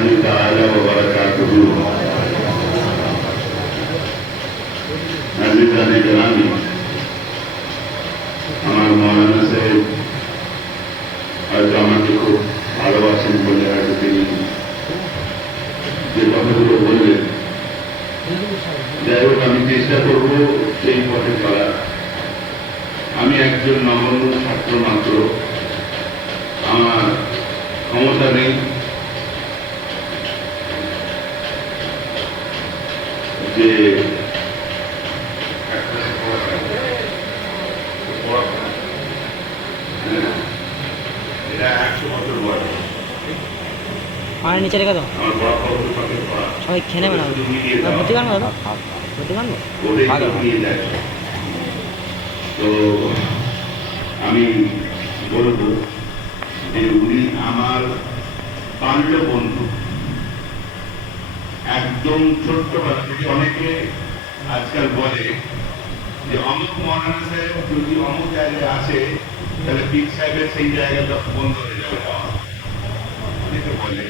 تعالى وبركاته عزيزان کرام আমার মৌলানা সাহেব হয়তো আমাকে খুব ভালোবাসেন বলে হয়তো তিনি যে কথাগুলো বললেন যাই হোক আমি চেষ্টা করবো সেই পথে চলা আমি একজন নগণ্য ছাত্র মাত্র আমার ক্ষমতা নেই যে আর নিচে রেখে দাও সবাই খেয়ে নেবে না ভর্তি গান দাদা ভর্তি গান তো আমি বলবো যে উনি আমার বাল্য বন্ধু একদম ছোট্টবেলা থেকে অনেকে আজকাল বলে যে অমুক মৌলানা সাহেব যদি অমুক জায়গায় আসে তাহলে পীর সাহেবের সেই জায়গাটা বন্ধ হয়ে যাবে অনেকে বলে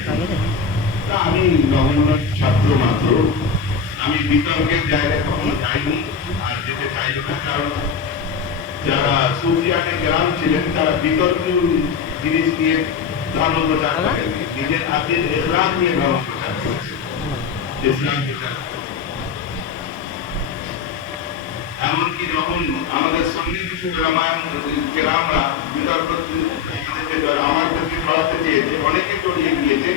তা আমি নগণ্য ছাত্র মাত্র আমি বিতর্কের জায়গায় কখনো যাইনি আর যেতে চাইব না কারণ যারা সুফিয়ানে গ্রাম ছিলেন তারা বিতর্কীয় জিনিস নিয়ে ধর্ম প্রচার করেন নিজের আকিদ ইসলাম নিয়ে ধর্ম প্রচার করেছে ইসলাম প্রচার এমনকি যখন আমাদের সঙ্গী কিছু গ্রামরা বিতর্ক আমার প্রতি ছড়াতে চেয়েছে অনেকে জড়িয়ে গিয়েছে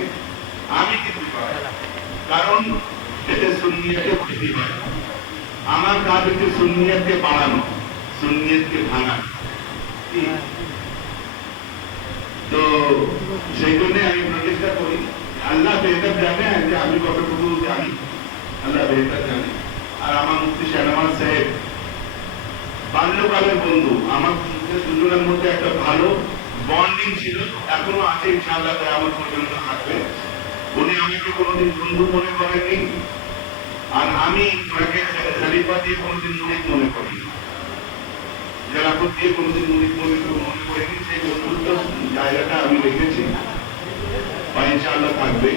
আমি কিন্তু কারণ এতে সুন্নিয়তে ক্ষতি হয় আমার কাজ হচ্ছে সুন্নিয়তকে বাড়ানো সুন্নিয়তকে ভাঙা তো সেই জন্য আমি প্রচেষ্টা করি আল্লাহ বেহতর জানে যে আমি কতটুকু জানি আল্লাহ বেহতর জানে আর আমার মুফতি শাহনামাজ সাহেব বাল্যকালের বন্ধু আমার দুজনের মধ্যে একটা ভালো বন্ডিং ছিল এখনো আছে ইনশাআল্লাহ আমার পর্যন্ত থাকবে উনি আমাকে কোনোদিন বন্ধু মনে করেননি আর আমি ওনাকে খালিফা দিয়ে কোনোদিন মুরিদ মনে করি জেলাপুর দিয়ে কোনোদিন মুরিদ মনে করিনি সেই বন্ধুত্ব জায়গাটা আমি রেখেছি বা ইনশাআল্লাহ থাকবে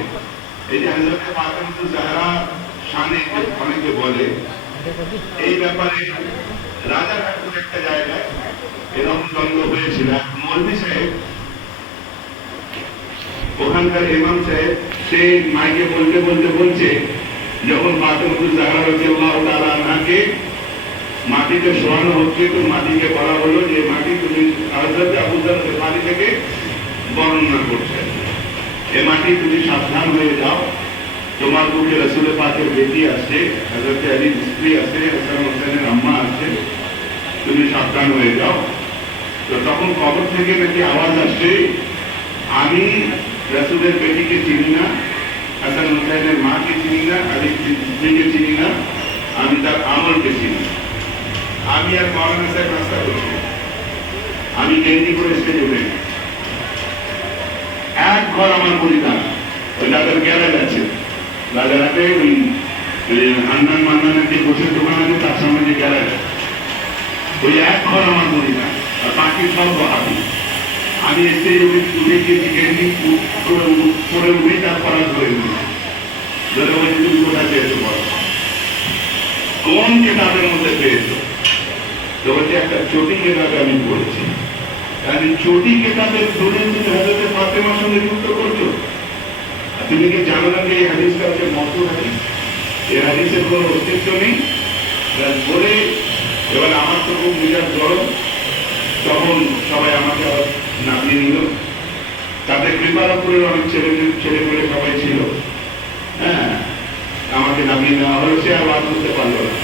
এই যে হযরতে ফাতেমা জাহরা শানে অনেকে বলে এই ব্যাপারে রাজারহাটের একটা জায়গায় এরকম দ্বন্দ্ব হয়েছিল মৌলভী সাহেব ওখানকার ইমাম সাহেব সে মাইকে বলতে বলতে বলছে যখন ফাতেমা জাহরা রাদিয়াল্লাহু তাআলা আনহাকে মাটিতে শোয়ানো হচ্ছে তো মাটিকে বলা হলো যে মাটি তুমি হযরত আবু যর গিফারি থেকে বর্ণনা করছে এ মাটি তুমি সাবধান হয়ে যাও তোমার বুকে রাসূল পাকের বেটি আছে হযরত আলীর স্ত্রী আছে হাসান হোসেনের আম্মা আছে তুমি সাবধান হয়ে যাও তো তখন কবর থেকে নাকি আওয়াজ আসছে আমি রাসূলের বেটিকে চিনি না হাসান হোসেনের মাকে চিনি না আলীর স্ত্রীকে চিনি না আমি তার আমলকে চিনি আমি আর মৌলানা সাহেব রাস্তা করছি আমি গেঞ্জি করে স্টেজে উঠে এক ঘর আমার পরিবার ওই দাদার গ্যারেজ আছে রাজারহাটে ওই হান্নান মান্নানের যে গোছের দোকান আছে তার সামনে যে গ্যারেজ ওই এক ঘর আমার পরিবার আর বাকি সব বহাবি আমি স্টেজে উঠে গিয়েছি গেঞ্জি পরে উঠে তার পড়া ধরে নিয়েছি ধরে বলছি তুমি কোথায় পেয়েছো বলো কোন কিতাবের মধ্যে পেয়েছো তো বলছে একটা চটি কিতাবে আমি পড়েছি আমি চটি কিতাবের ধরে তুমি হযরত ফাতেমার সঙ্গে যুক্ত করছো তুমি কি জানো না যে এই হাদিসটা হচ্ছে মওদূ হাদিস এই হাদিসের কোনো অস্তিত্ব নেই বলে এবার আমার তো খুব মেজাজ গরম তখন সবাই আমাকে নামিয়ে নিল তাদের কৃপারপুরের অনেক ছেলে মেয়ে সবাই ছিল হ্যাঁ আমাকে নামিয়ে নেওয়া হয়েছে আর বাদ করতে পারলো না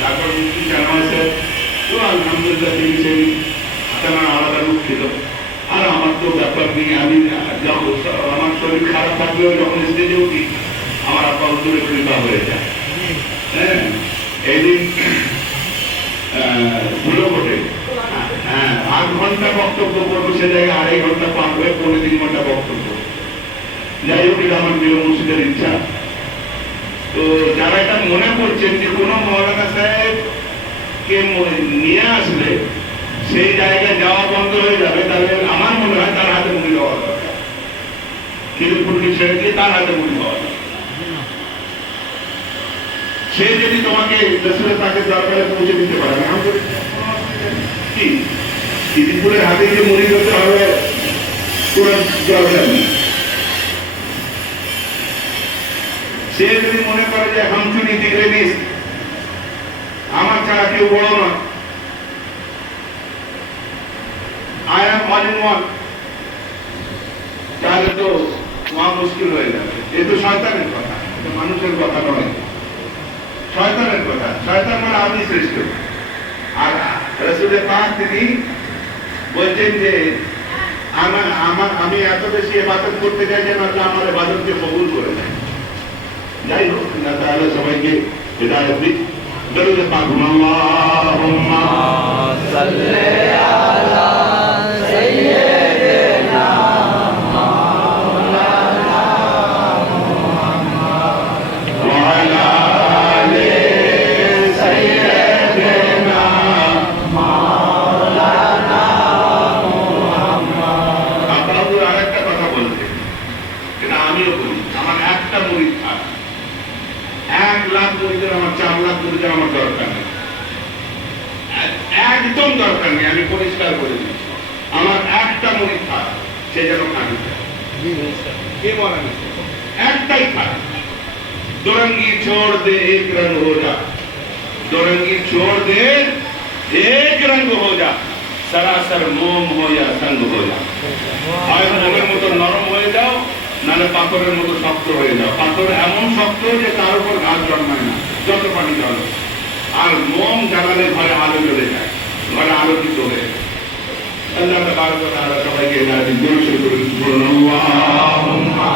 তারপর মুফতি শাহনামাজ সাহেব তো আলহামদুলিল্লাহ তিনি সেই তেনার আলাদা রূপ ছিল আর আমার তো ব্যাপার নেই আমি আমার শরীর খারাপ থাকলেও যখন স্টেজে উঠি আমার আব্বা হুজুরের কৃপা হয়ে যায় হ্যাঁ এইদিন ধুলোকোটে হ্যাঁ 8 ঘন্টা বক্তব্য করবো সে জায়গায় 2.5 ঘন্টা পার হয়ে 3 ঘন্টা বক্তব্য যাই হোক এটা আমার প্রিয় মুর্শিদের ইচ্ছা তো যারা এটা মনে করছেন যে কোন মৌলানা সাহেব কে নিয়ে আসলে সেই জায়গায় যাওয়া বন্ধ হয়ে যাবে তাহলে আমার মনে হয় তার হাতে মুড়ি দেওয়া দরকার খিলপুরকে ছেড়ে দিয়ে তার হাতে মুড়ি পাওয়া যায়। সে যদি তোমাকে রসুলের তাকে দরকারে পৌঁছে দিতে পারে না, কি খিলপুরের হাতে যে মুড়ি করতে হবে কোনো দরকার নেই। সে যদি মনে করে যে হামচুনি দিলে নিস আমার ছাড়া কেউ বড় না, I am all in one, তাহলে তো মহা মুশকিল হয়ে যাবে। এ তো শয়তানের কথা, এটা মানুষের কথা নয়, শয়তানের কথা। শয়তান মানে আমি শ্রেষ্ঠ। আর রাসূলের পাক তিনি বলছেন যে আমি এত বেশি ইবাদত করতে চাই যে আল্লাহ আমার ইবাদতকে কবুল করে নেয়। যাই হোক, আল্লাহ তাআলা সবাইকে হিদায়াত দিক। দরুদ পাক আল্লাহুম্মা সাল্লি আলা সাইয়্যিদিনা মাওলানা মুহাম্মদ ওয়া আলা আলি সাইয়্যিদিনা মাওলানা মুহাম্মদ। আপনাদের আরেকটা কথা বলতে, এটা আমিও বলি, আমার একটা মুরিদ থাক, 1 লাখ মুরিদের আমার 4 লাখ মুরিদের আমার দরকার নেই, একদম দরকার নেই। আমি পরিষ্কার করে দিচ্ছি, আমার একটা মুরিদ থাক, সে যেন খালি থাকে। কে বলেন? একটাই থাক। দোরঙ্গি छोड़ दे एक रंग हो जा, दोरंगी छोड़ दे एक रंग हो जा, सरासर मोम हो या संग हो जा। হয় মোমের মতো নরম হয়ে যাও, নাহলে পাথরের মতো শক্ত হয়ে যাও। পাথর এমন শক্ত যে তার উপর গাছ জন্মায় না, যত পানি জল। আর মোম জ্বালালে ঘরে আলো জ্বলে যায়, ঘরে আলোকিত হয়ে যায়। আল্লাহ তাবারক ওয়া তাআলা সবাইকে হেদায়েত দিন। শুরু করুন, আল্লাহুম্মা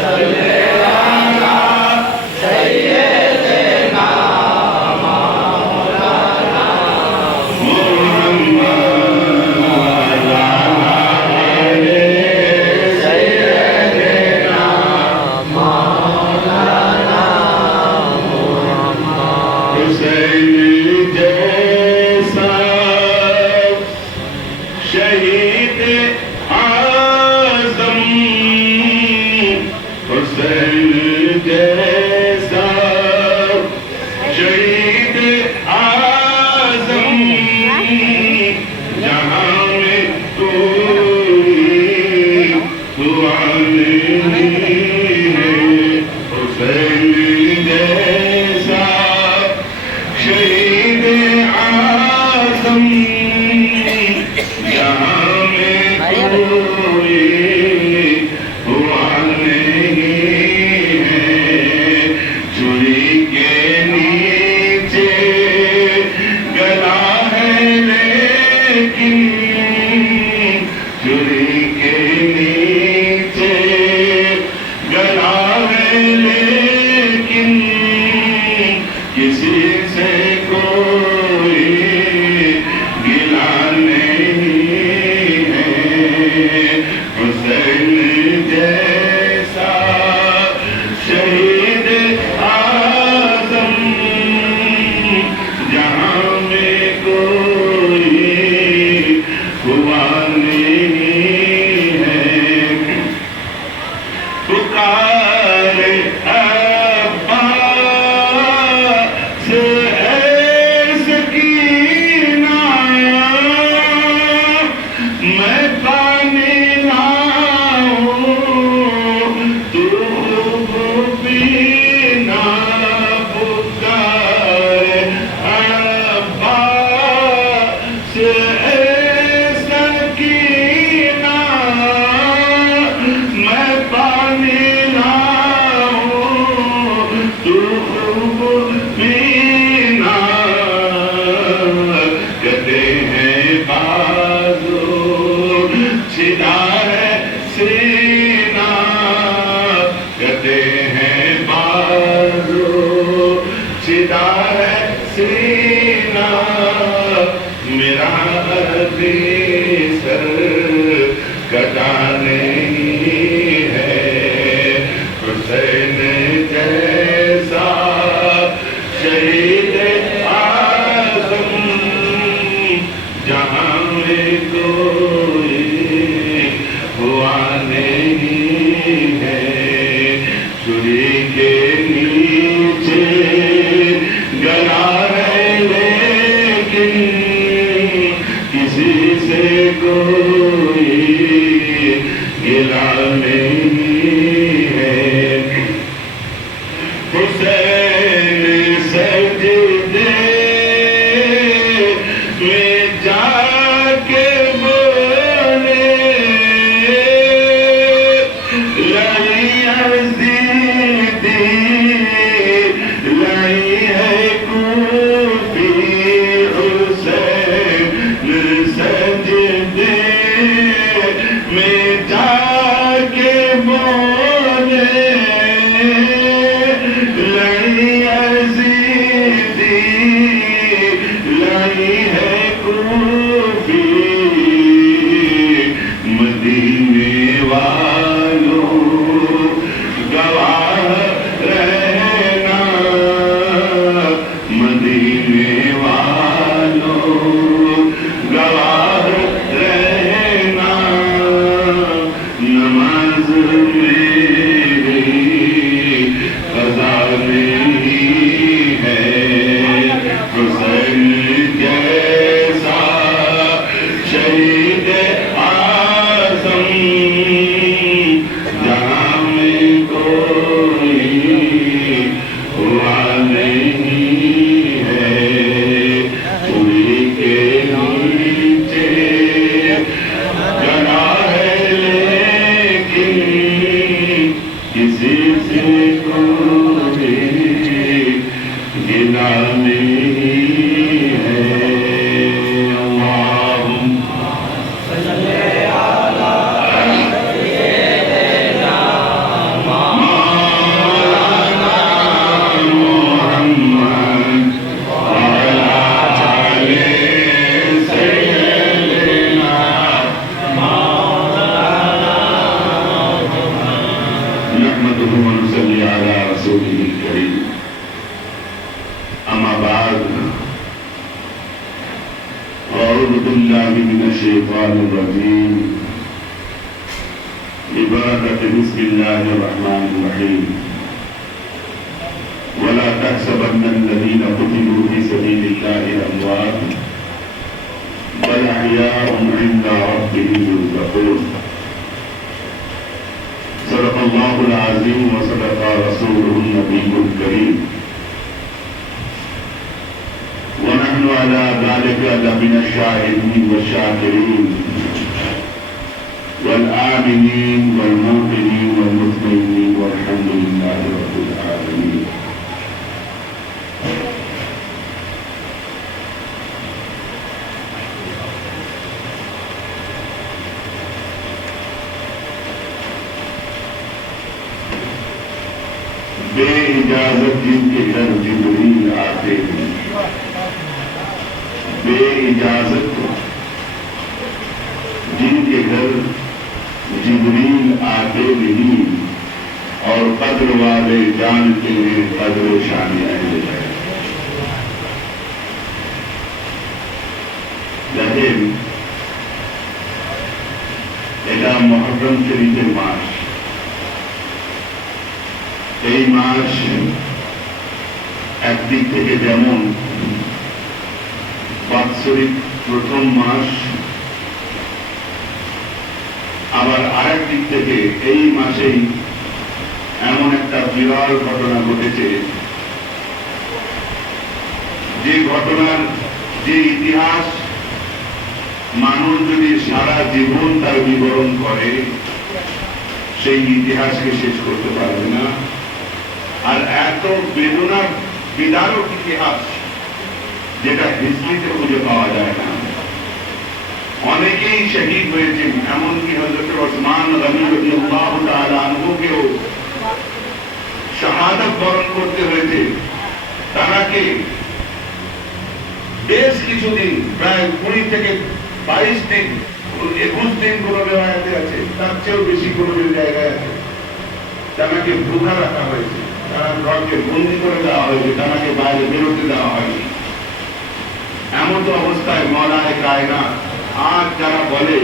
সাল্লি আলা সাইয়্যিদিনা মাওলানা মুহাম্মদ ওয়া আলা আলি সাইয়্যিদিনা মাওলানা মুহাম্মদ। হুসাইন जैसा शहीद आज़म, हुसैन जैसा शहीद आज़म, जहाँ में कोई हुआ नहीं है। हुसैन जैसा शहीद आज़म, यहाँ में कोई हुआ नहीं है। छुरी के नीचे गला है लेकिन, छुरी के नीचे गला है लेकिन, किसी से कोई गिला नहीं है। हुसैन जैसा शहीद आज़म, जहाँ में कोई हुआ नहीं है। पुकारे अब्बास ऐ सकीना, मैं पानी लाऊं तू पीना। पुकारे अब्बास ऐ सकीना, मैं पानी लाऊं तू पीना। कहते हैं बाजू छिदा है सीना, कहते हैं बाजू छिदा है सीना। मेरा भी सर कटा नहीं है। हुसैन जैसा शहीद आज़म, जहाँ में कोई हुआ नहीं नहीं है हुसैन सजदे में जाके बोले लाई अज़ीदी लाई है कूफी हुसैन सजदे में जाके बोले लाई अज़ीदी लाई है कूफी मदीने वालों गवाह रहना मदीने वालों गवाह रहना नमाज मेरी क़ज़ा नहीं है हुसैन जैसा शहीद आज़म जहाँ में कोई हुआ नहीं है उन्हीं के नीचे जगा है लेकिन किसी से कोई गिला नहीं है नहमदुहु व नुसल्ली अला रसूलिहिल करीम अम्मा बाद अऊज़ु बिल्लाहि मिनश शैतानिर रजीम बिबरकति बिस्मिल्लाहिर रहमानिर रहीम वला तहसबन्ना अल्लज़ीना क़ुतिलू फ़ी सबीलिल्लाहि अमवात बल अहयाउन इंदा रब्बिहिम युरज़क़ून सदक़ल्लाहुल अज़ीम व सदक़ रसूलुहुन नबियुल करीम व नहनु अला ज़ालिका लमिनश शाहिदीन वश-शाकिरीन वल आमिनीन वल मुक़िनीन वल मुत्मईनीन वल्हम्दुलिल्लाहि रब्बिल आलमीन। बेइजाजत जिनके घर जिब्रील आते हैं बेइजाजत जिनके घर जिब्रील आते नहीं और कद्र वाले जानते हैं कद्र शान अहले बैत। দেখেন এটা মুহররম শরীফের মাস এই মাস একদিক থেকে যেমন বাৎসরিক প্রথম মাস আবার আরেক দিক থেকে এই মাসেই এমন একটা বিরল ঘটনা ঘটেছে যে ঘটনার যে ইতিহাস মানুষ যদি সারা জীবন তার বিবরণ করে সেই ইতিহাসকে শেষ করতে পারবে না। আর এত বেদনা বিদারক ইতিহাস যেটা হিস্ট্রিতে খুঁজে পাওয়া যায় না। অনেকেই শহীদ হয়েছেন, এমনকি হযরত ওসমান গনি রাদিয়াল্লাহু তাআলা আনহুকেও শাহাদাত বরণ করতে হয়েছে। তারা কে বেশ কিছুদিন প্রায় 20 থেকে 22 দিন 21 দিন কোন রিওয়ায়াতে আছে, তার চেয়েও বেশি কোন জায়গায় আছে তাকে ভুখা রাখা হয়েছে, তারা ঘরকে বন্দি করে দেওয়া হয়েছে, তাকে বাইরে বেরোতে দেওয়া হয়নি। এমন তো অবস্থায় মওলায়ে কায়নাত আজ যারা বলে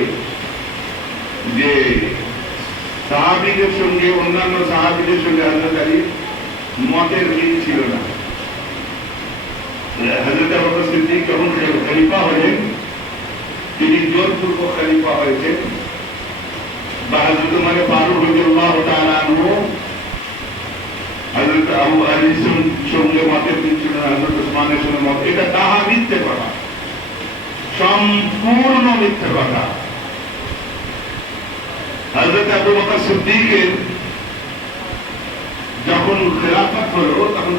যে সাহাবীদের সঙ্গে অন্যান্য সাহাবীদের সঙ্গে হযরত আলীর মতের মিল ছিল না। হযরত আবু বকর সিদ্দিক যখন খলিফা হলেন তিনি জোরপূর্বক খলিফা হয়েছেন, বা হযরত উমর ফারুক রাদিয়াল্লাহু তাআলা আনহু হযরত আবু আলীর সঙ্গে মতের ছিল, হযরত উসমানের সঙ্গে মত, এটা তাহা মিথ্যে কথা, সম্পূর্ণ মিথ্যে কথা। হযরত আবু বকর সিদ্দিকের যখন খেলাফত হলো তখন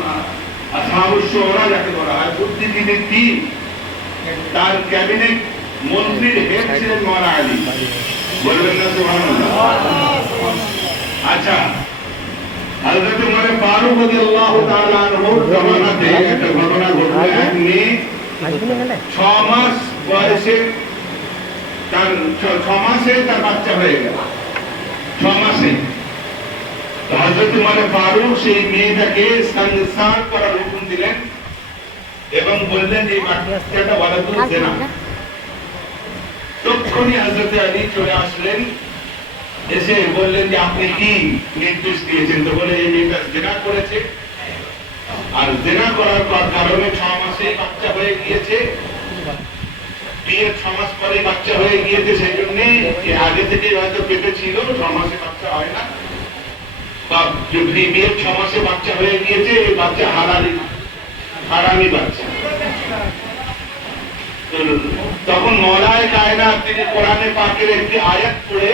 আসহাবুশ শুরা যাকে বলা হয়, বুদ্ধিজীবীর টিম, তার ক্যাবিনেট মন্ত্রীর হেড ছিলেন মাওলানা আলী। বলবেন না সুবহানাল্লাহ? আচ্ছা, হযরত উমর ফারুক রাদিয়াল্লাহু তাআলা আনহুর জামানাতে একটা ঘটনা ঘটলো। এক মেয়ে 6 মাস বয়সে তার 6 মাসে তার বাচ্চা হয়ে গেল, 6 মাসে। তো হযরত উমর ফারুক সেই মেয়েটাকে স্নান করার হুকুম দিলেন এবং বললেন যে এই বাচ্চাটা ওয়ালাদুল জিনা। তখনই হযরত আলী চলে আসলেন, এসে বললেন যে আপনি কি নির্দেশ দিয়েছেন? তো বলে এই মেয়েটা জিনা করেছে, আর জিনা করার কারণে 6 মাসে বাচ্চা হয়ে গিয়েছে, বিয়ের 6 মাস পরে বাচ্চা হয়ে গিয়েছে, সেই জন্য আগে থেকে হয়তো পেটে ছিল, 6 মাসে বাচ্চা হয় না, বা বিয়ের 6 মাসে বাচ্চা হয়ে গিয়েছে, এই বাচ্চা হারামি বাচ্চা। তখন মওলায়ে কায়নাত তিনি কোরআনে পাকের একটি আয়াত পড়ে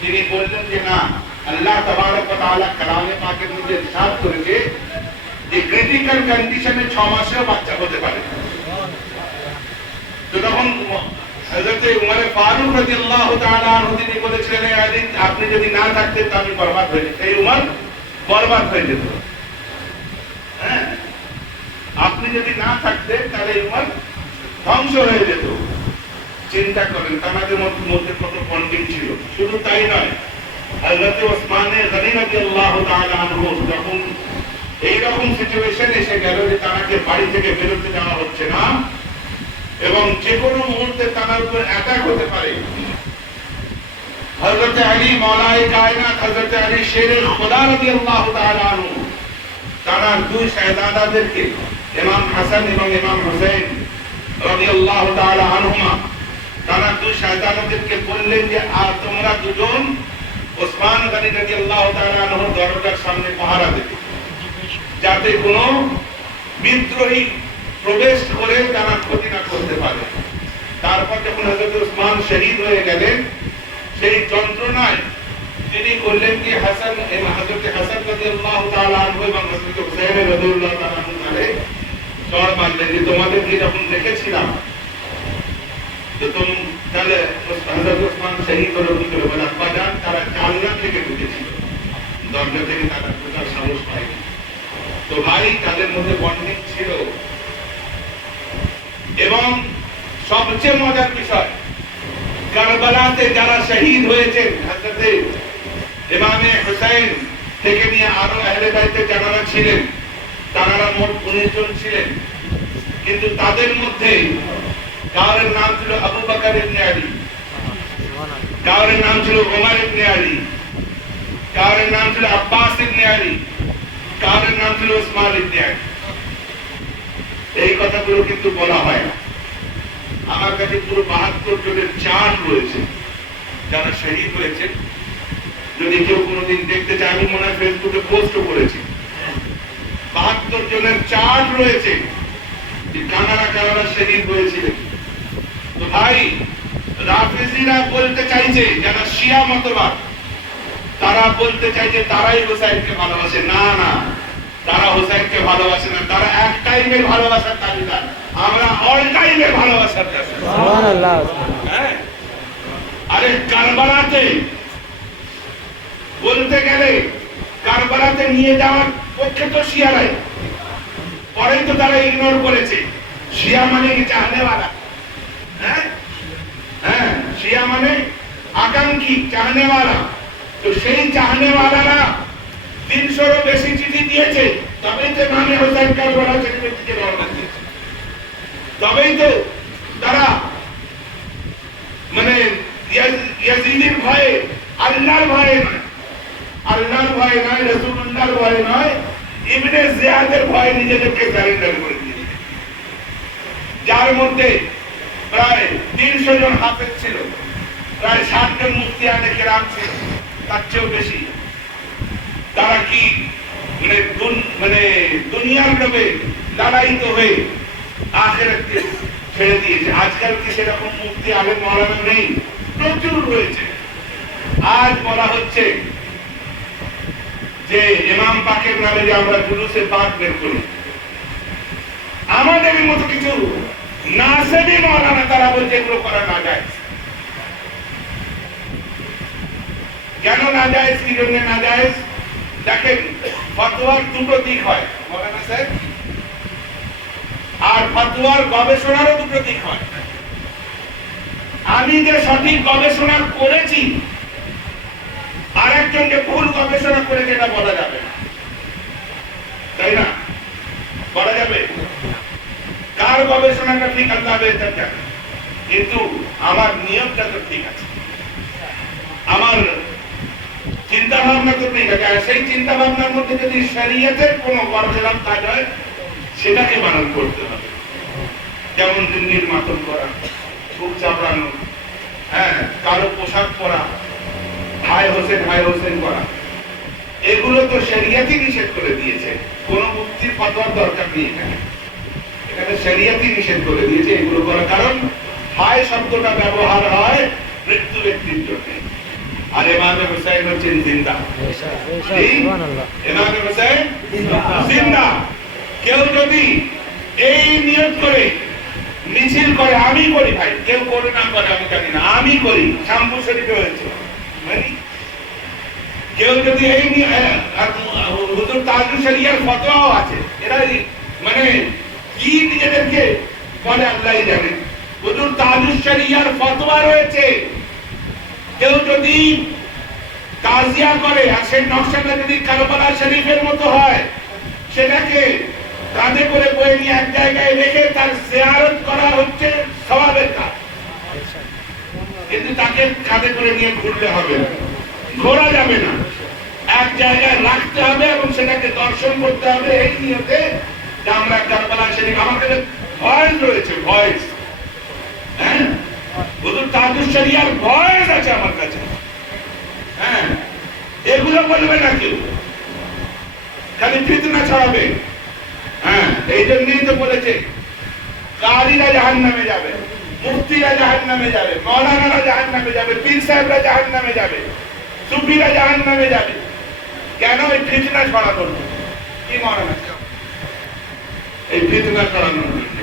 তিনি বললেন যে না, আল্লাহ তাবারক ওয়া তাআলা কালামে পাকের মধ্যে ইরশাদ করেছে যে ক্রিটিক্যাল কন্ডিশনে 6 মাসেও বাচ্চা হতে পারে। তো তখন হযরত উমর ফারুক রাদিয়াল্লাহু তাআলা আনহু তিনি বলেছিলেন, আলী আপনি যদি না থাকতেন তো আমি বরবাদ হয়ে যেতাম, এই উমর বরবাদ হয়ে যেত। হ্যাঁ, আপনি যদি না থাকতেন তাহলে উমর ধ্বংস হয়ে যেত। চিন্তা করেন তাদের মধ্যে কত বন্ডিং ছিল। শুধু তাই নয়, হযরত ওসমান গনি রাদিয়াল্লাহু তাআলা আনহু যখন এইরকম সিচুয়েশন এসে গেল যে তাকে বাড়ি থেকে বেরোতে দেওয়া হচ্ছে না এবং যে কোনো মুহূর্তে তার উপর অ্যাটাক হতে পারে, হযরত আলী মাওলায়ে কায়নাত হযরত আলী শেরে খোদা রাদিয়াল্লাহু তাআলা আনহু তার দুই শাহজাদাদেরকে ইমাম হাসান এবং ইমাম হুসাইন রাদিয়াল্লাহু তাআলা আনহুমা তারা দুই শাহজাদাদেরকে বললেন যে তোমরা দুজন ওসমান গনি রাদিয়াল্লাহু তাআলা আনহুর দরজার সামনে পাহারা দেবে, যাতে কোনো বিদ্রোহী প্রবেশ করে তারা ক্ষতি না করতে পারে। তারপর যখন হযরত ওসমান শহীদ হয়ে গেলেন, সেই যন্ত্রণায় তিনি করলেন কি হাসান এবং হযরত হাসান রাদিয়াল্লাহু তাআলা আনহু এবং হযরত হুসাইন রাদিয়াল্লাহু তাআলা আনহু চড় মারলেন যে তোমাদেরকে যখন দেখেছিলাম তো তাহলে হযরত ওসমান শহীদ হলো কি করে? বলে আব্বা জান তারা জানলা থেকে ঢুকেছিল, দরজা থেকে তারা ঢোকার সাহস পায়নি। তো ভাই তাদের মধ্যে বন্ডিং ছিল। এবং সবচেয়ে মজার বিষয়, কারবালাতে যারা শহীদ হয়েছেন হযরত ইমামে হুসাইন থেকে নিয়ে আরো আহলে বাইতে যারা ছিলেন তারা মোট 19 জন ছিলেন, কিন্তু তাদের মধ্যে কারোর নাম ছিল আবু বকর ইবনে আলী, কারোর নাম ছিল ওমর ইবনে আলী, কারোর নাম ছিল আব্বাস ইবনে আলী, কারোর নাম ছিল উসমান ইবনে আলী। এই কথাগুলো কিন্তু বলা হয় না। আমার কাছে পুরো 72 জনের চার্ট রয়েছে যারা শহীদ হয়েছে। যদি কেউ কোনোদিন দেখতে চায়, আমি মনে হয় ফেসবুকে পোস্টও করেছি, 72 জনের চার্ট রয়েছে যে কানারা কানারা শহীদ হয়েছিলেন। তো ভাই রাফেজিরা বলতে চাইছে, যারা শিয়া মতবাদ তারা বলতে চাইছে তারাই হুসাইনকে ভালোবাসে। না না, তারা হুসাইনকে ভালোবাসে না, তারা এক টাইমের ভালোবাসার দাবিদার, আমরা অল টাইমের ভালোবাসার দাবিদার। সুবহানাল্লাহ। হ্যাঁ, আরে কারবালাতে বলতে গেলে কারবালাতে নিয়ে যাওয়ার পক্ষে তো শিয়ারাই, পরেই তো তারা ইগনোর করেছে। শিয়া মানে কি চাহনেওয়ালা? হ্যাঁ হ্যাঁ, শিয়া মানে আকাঙ্ক্ষী, চাহনেওয়ালা। তো সেই চাহনেওয়ালারা 300-এরও বেশি চিঠি দিয়েছে, তবেই তো ইমামে হুসাইন কারবালা থেকে রওনা দিয়েছে, তবেই তো তারা মানে ইয়াজিদের ভয়ে, আল্লাহর ভয়ে নয়, আল্লাহর ভয়ে নয়, রাসূলুল্লাহর ভয়ে নয়, ইবনে জিয়াদের ভয়ে নিজেদেরকে সারেন্ডার করে দিয়েছে, যার মধ্যে প্রায় 300 জন হাফেজ ছিল, প্রায় 60 জন মুফতি আনে কেরাম ছিল, তার চেয়েও বেশি। তারা কি মানে দুনিয়ার লোভে লালায়িত হয়ে আখিরাতকে ছেড়ে দিয়েছে। আজকাল কি সেরকম মুফতি আলেম মাওলানা নেই? প্রচুর রয়েছে। আজ বলা হচ্ছে যে ইমাম পাকের নামে যে আমরা জুলুসে পাক বের করি, আমাদের মতো কিছু নাসেবি মাওলানা তারা বলছে এগুলো করা না যায়। কেন না যায়? কি জন্য না যায়? দেখেন, ফতোয়ার দুটো দিক হয় মাওলানা সাহেব, আর ফতোয়ার গবেষণারও দুটো দিক হয়। আমি যে সঠিক গবেষণা করেছি আর একজন যে ভুল গবেষণা করেছে এটা বলা যাবে না, তাই না? বলা যাবে কার গবেষণাটা ঠিক আল্লাহ বেহতর জানে, কিন্তু আমার নিয়মটা তো ঠিক আছে, আমার চিন্তা ভাবনা তো ঠিক আছে। আর সেই চিন্তা ভাবনার মধ্যে যদি শরীয়তের কোনো বরখেলাপ কাজ হয় সেটাকে বারণ করতে হবে। যেমন দিল্লির মাতম করা, বুক চাপড়ানো, হ্যাঁ, কালো পোশাক পরা, হায় হোসেন করা, এগুলো তো শরিয়তই নিষেধ করে দিয়েছে। কোন মুক্তির ফতোয়ার দরকার নেই এখানে, এখানে শরিয়তই নিষেধ করে দিয়েছে এগুলো করার। কারণ হায় শব্দটা ব্যবহার হয় মৃত্যু ব্যক্তির জন্য। আর ইমামে হুসাইন হচ্ছেন জিন্দা। ইমামে হুসাইন জিন্দা। কেউ যদি এই নিয়ত করে মিছিল করে, আমি করি ভাই, কেউ করে না করে আমি জানি না, আমি করি, শামপুর শরীফে হয়েছে, মানে কেউ যদি এই হুজুর তাজুল শরিয়ার ফতোয়াও আছে, এরা মানে কি নিজেদেরকে বলে আল্লাহই জানে। হুজুর তাজুল শরিয়ার ফতোয়া রয়েছে, কেউ যদি তাজিয়া করে আর সেই নকশাটা যদি কারবালা শরীফের মতো হয়, সেটাকে কাঁধে করে বয়ে নিয়ে এক জায়গায় রেখে তার জিয়ারত করা হচ্ছে সওয়াবের কাজ। কিন্তু তাকে কাঁধে করে নিয়ে ঘুরলে হবে না, ঘোরা যাবে না, এক জায়গায় রাখতে হবে এবং সেটাকে দর্শন করতে হবে এই নিয়তে যে আমরা কারবালা শরীফ, আমার কাছে ভয়েস রয়েছে, ভয়েস, হ্যাঁ, হুজুর তাজুল শরিয়ার ভয়েস আছে আমার কাছে, হ্যাঁ, এগুলো বলবে না কেউ, খালি ফিতনা ছড়াবে। হ্যাঁ, এই জন্যই তো বলেছে কারীরা জাহান্নামে যাবে, মুফতিরা জাহান্নামে যাবে, মাওলানারা জাহান্নামে যাবে, পীর সাহেবরা জাহান্নামে যাবে, সুফিরা জাহান্নামে যাবে। কেন? এই ফিতনা ছড়ানোর জন্য। কি মাওলানা? এই ফিতনা ছড়ানোর জন্য।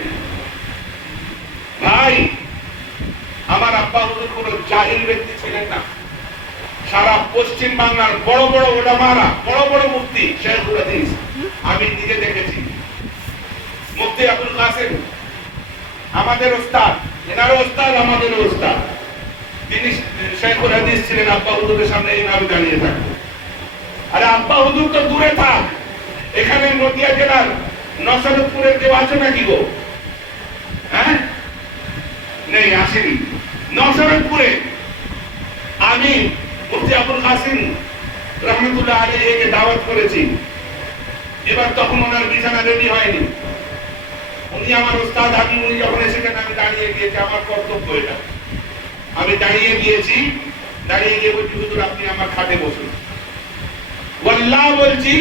ভাই, আমার আব্বা হুজুর কোন জাহিল ব্যক্তি ছিলেন না। সারা পশ্চিম বাংলার বড় বড় ওলামারা, বড় বড় মুফতি, শেখুল হাদিস আমি নিজে দেখেছি। মুফতি আবুল কাসেম আমাদের ওস্তাদ, এনারও ওস্তাদ, আমাদেরও ওস্তাদ। তিনি শেখুল হাদিস ছিলেন, আব্বা হুজুরের সামনে এইভাবে দাঁড়িয়ে থাকতেন। আরে আব্বা হুজুর তো দূরে থাক, এখানে নদিয়া জেলার নসরতপুরের কেউ আছে নাকি গো? হ্যাঁ, নেই, আসেনি। নসরতপুরে আমি মুফতি আবুল কাসিম রহমতুল্লাহ আলাইহিকে দাওয়াত করেছি। এবার তখন ওনার বিছানা রেডি হয়নি, উনি আমার ওস্তাদ, আমি উনি যখন এসেছেন আমি দাঁড়িয়ে গিয়েছি, আমার কর্তব্য এটা। আমি দাঁড়িয়ে গিয়েছি, দাঁড়িয়ে গিয়ে বলছি হুজুর আপনি আমার খাটে বসুন। ওয়াল্লাহ বলছি,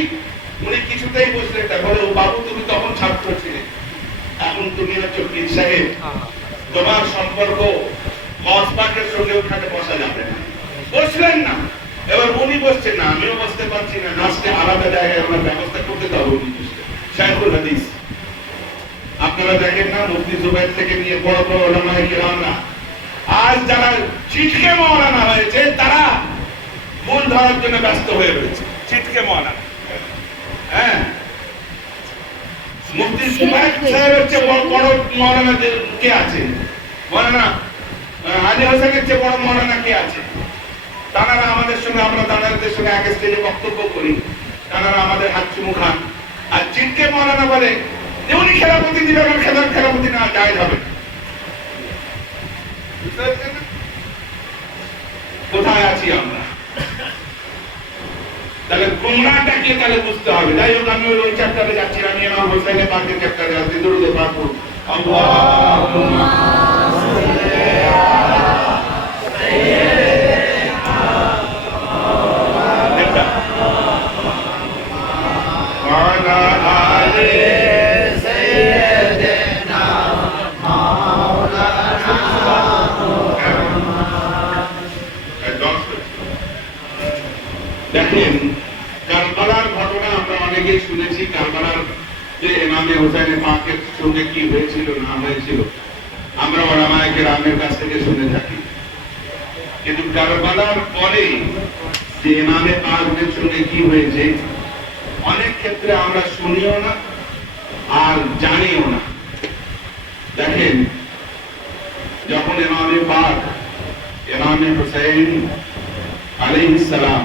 উনি কিছুতেই বসলেন না। বলে, ও বাবু তুমি তখন ছাত্র ছিলে, এখন তুমি হচ্ছে পীর সাহেব, তোমার সম্পর্ক মসবাকের সঙ্গে ওখানে বসা যাবে না। বসলেন না। এবার উনি বসছেন না, আমিও বসতে পারছি না, নাচতে আলাদা জায়গায় আমরা ব্যবস্থা করতে পারবো। শেখুল হাদিস আপনারা দেখেন না, মুফতি জুবাইর থেকে নিয়ে বড় বড় ওলামায়ে কিরামরা আজ যারা চিটকে মাওলানা হয়েছে, তারা ভুল ধরার জন্য ব্যস্ত হয়ে রয়েছে। চিটকে মাওলানা, হ্যাঁ, মুফতি জুবাইর সাহেব হচ্ছে বড় মাওলানা কে আছে? মাওলানা আলী হোসেনের চেয়ে বড় মাওলানা কে আছে? তারা আমাদের সঙ্গে, আমরা তাদের সঙ্গে এক স্টেজে বক্তব্য করি, তারা আমাদের হাত চুমু খান। আর চিটকে মাওলানা বলে যে উনি খেলাপতি দিবেন, খেলাপতি না যায় হবে। কোথায় আছি আমরা? তাহলে গুমরাহটা কি তাহলে বুঝতে হবে। যাই হোক, আমি ওই চ্যাপ্টারে যাচ্ছি, আমি ইমাম হোসেনের পাকের চ্যাপ্টারে আছি। দুরূদ পাঠ করুন। আল্লাহুম্মা সাল্লি আলা কারবালার ঘটনা আমরা অনেকেই শুনেছি, কারবালার যে ইমামে হোসেন পাকের সঙ্গে কি হয়েছিল না হয়েছিল আমরা ওলামায়ে কেরামের কাছ থেকে শুনে থাকি। কিন্তু কারবালার পরে যে ইমামে পাকের সঙ্গে কি হয়েছে অনেক ক্ষেত্রে আমরা শুনিও না আর জানিও না। দেখেন, যখন ইমামে পাক ইমামে হোসেন আলাইহিস সালাম,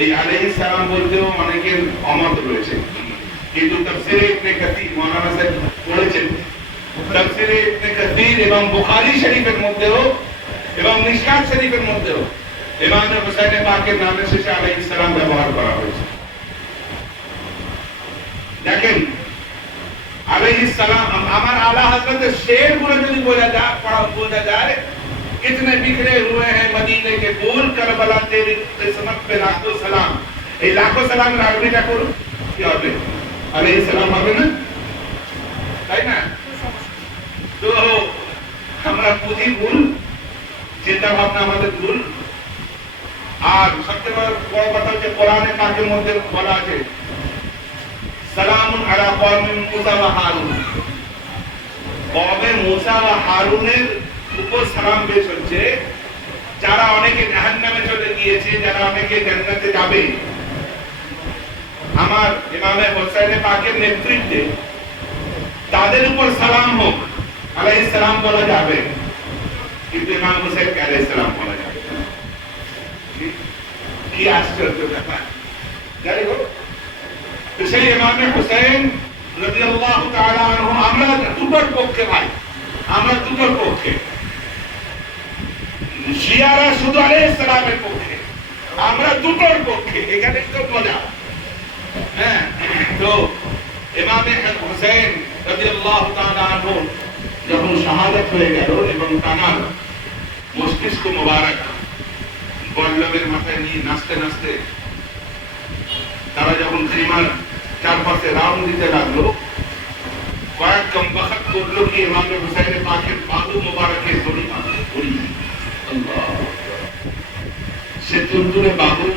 এই আলাইহিস সালাম বলতেও অনেকের অমত রয়েছে, কিন্তু তাফসীরে ইবনে কাসীর মাওলানা সাহেব পড়েছেন, তাফসীরে ইবনে কাসীর এবং বুখারী শরীফের মধ্যেও এবং মিশকাত শরীফের মধ্যেও ইমামে হোসেন পাকের নামের শেষে আলাইহিস সালাম ব্যবহার করা হয়েছে। দেখেন আলাইহিস সালাম, আমার আলা হযরতের শের গুলো যদি बोला जाए, कितने बिखरे हुए हैं मदीने के फूल, करबला तेरी किस्मत पे लाखों सलाम। এই লাখো সালাম রাখবিটা করুন, কি হবে? আলাইহিস সালাম হবে না, তাই না? তো আমরা বুঝি ভুল, চিন্তা ভাবনা আমাদের ভুল। আর সবচেয়ে বড় কথা হচ্ছে কোরআনে পাকের মধ্যে বলা আছে সালামুন আলা কওমিন মুসা ওয়া হারুন, কওমে মুসা ওয়া হারুনের উপর সালাম পেশ হচ্ছে, যারা অনেকে জাহান্নামে চলে গিয়েছে, যারা অনেকে জান্নাতে যাবে। আমার ইমামে হোসেন পাকের নেতৃত্বে তাদের উপর সালাম হোক, আলাইহিস সালাম বলা যাবে, কিন্তু ইমাম হোসেন আলাইহিস সালাম বলা যাবে না। কি আশ্চর্য ব্যাপার! যাই হোক, তো সেই ইমামে হোসেন রাদিয়াল্লাহু তাআলা আনহু, আমরা দুটোর পক্ষে ভাই, আমরা দুটোর পক্ষে। শিয়ারা শুধু আলাইহিস সালামের পক্ষে, আমরা দুটোর পক্ষে। এখানে তো মজা। হ্যাঁ, তো ইমামে হোসেন রাদিয়াল্লাহু তাআলা আনহু যখন শাহাদাত হয়ে গেল এবং তানার মস্তিষ্ক মোবারক বল্লভের মাথায় নিয়ে নাচতে নাচতে তারা যখন খাইমার চারপাশে রাউন্ড দিতে লাগলো, কয়েক কমবখত করলো কি ইমামে হোসেন পাকের বাহু মোবারকের দড়ি পড়ি। সে তুলতুলে বাহু,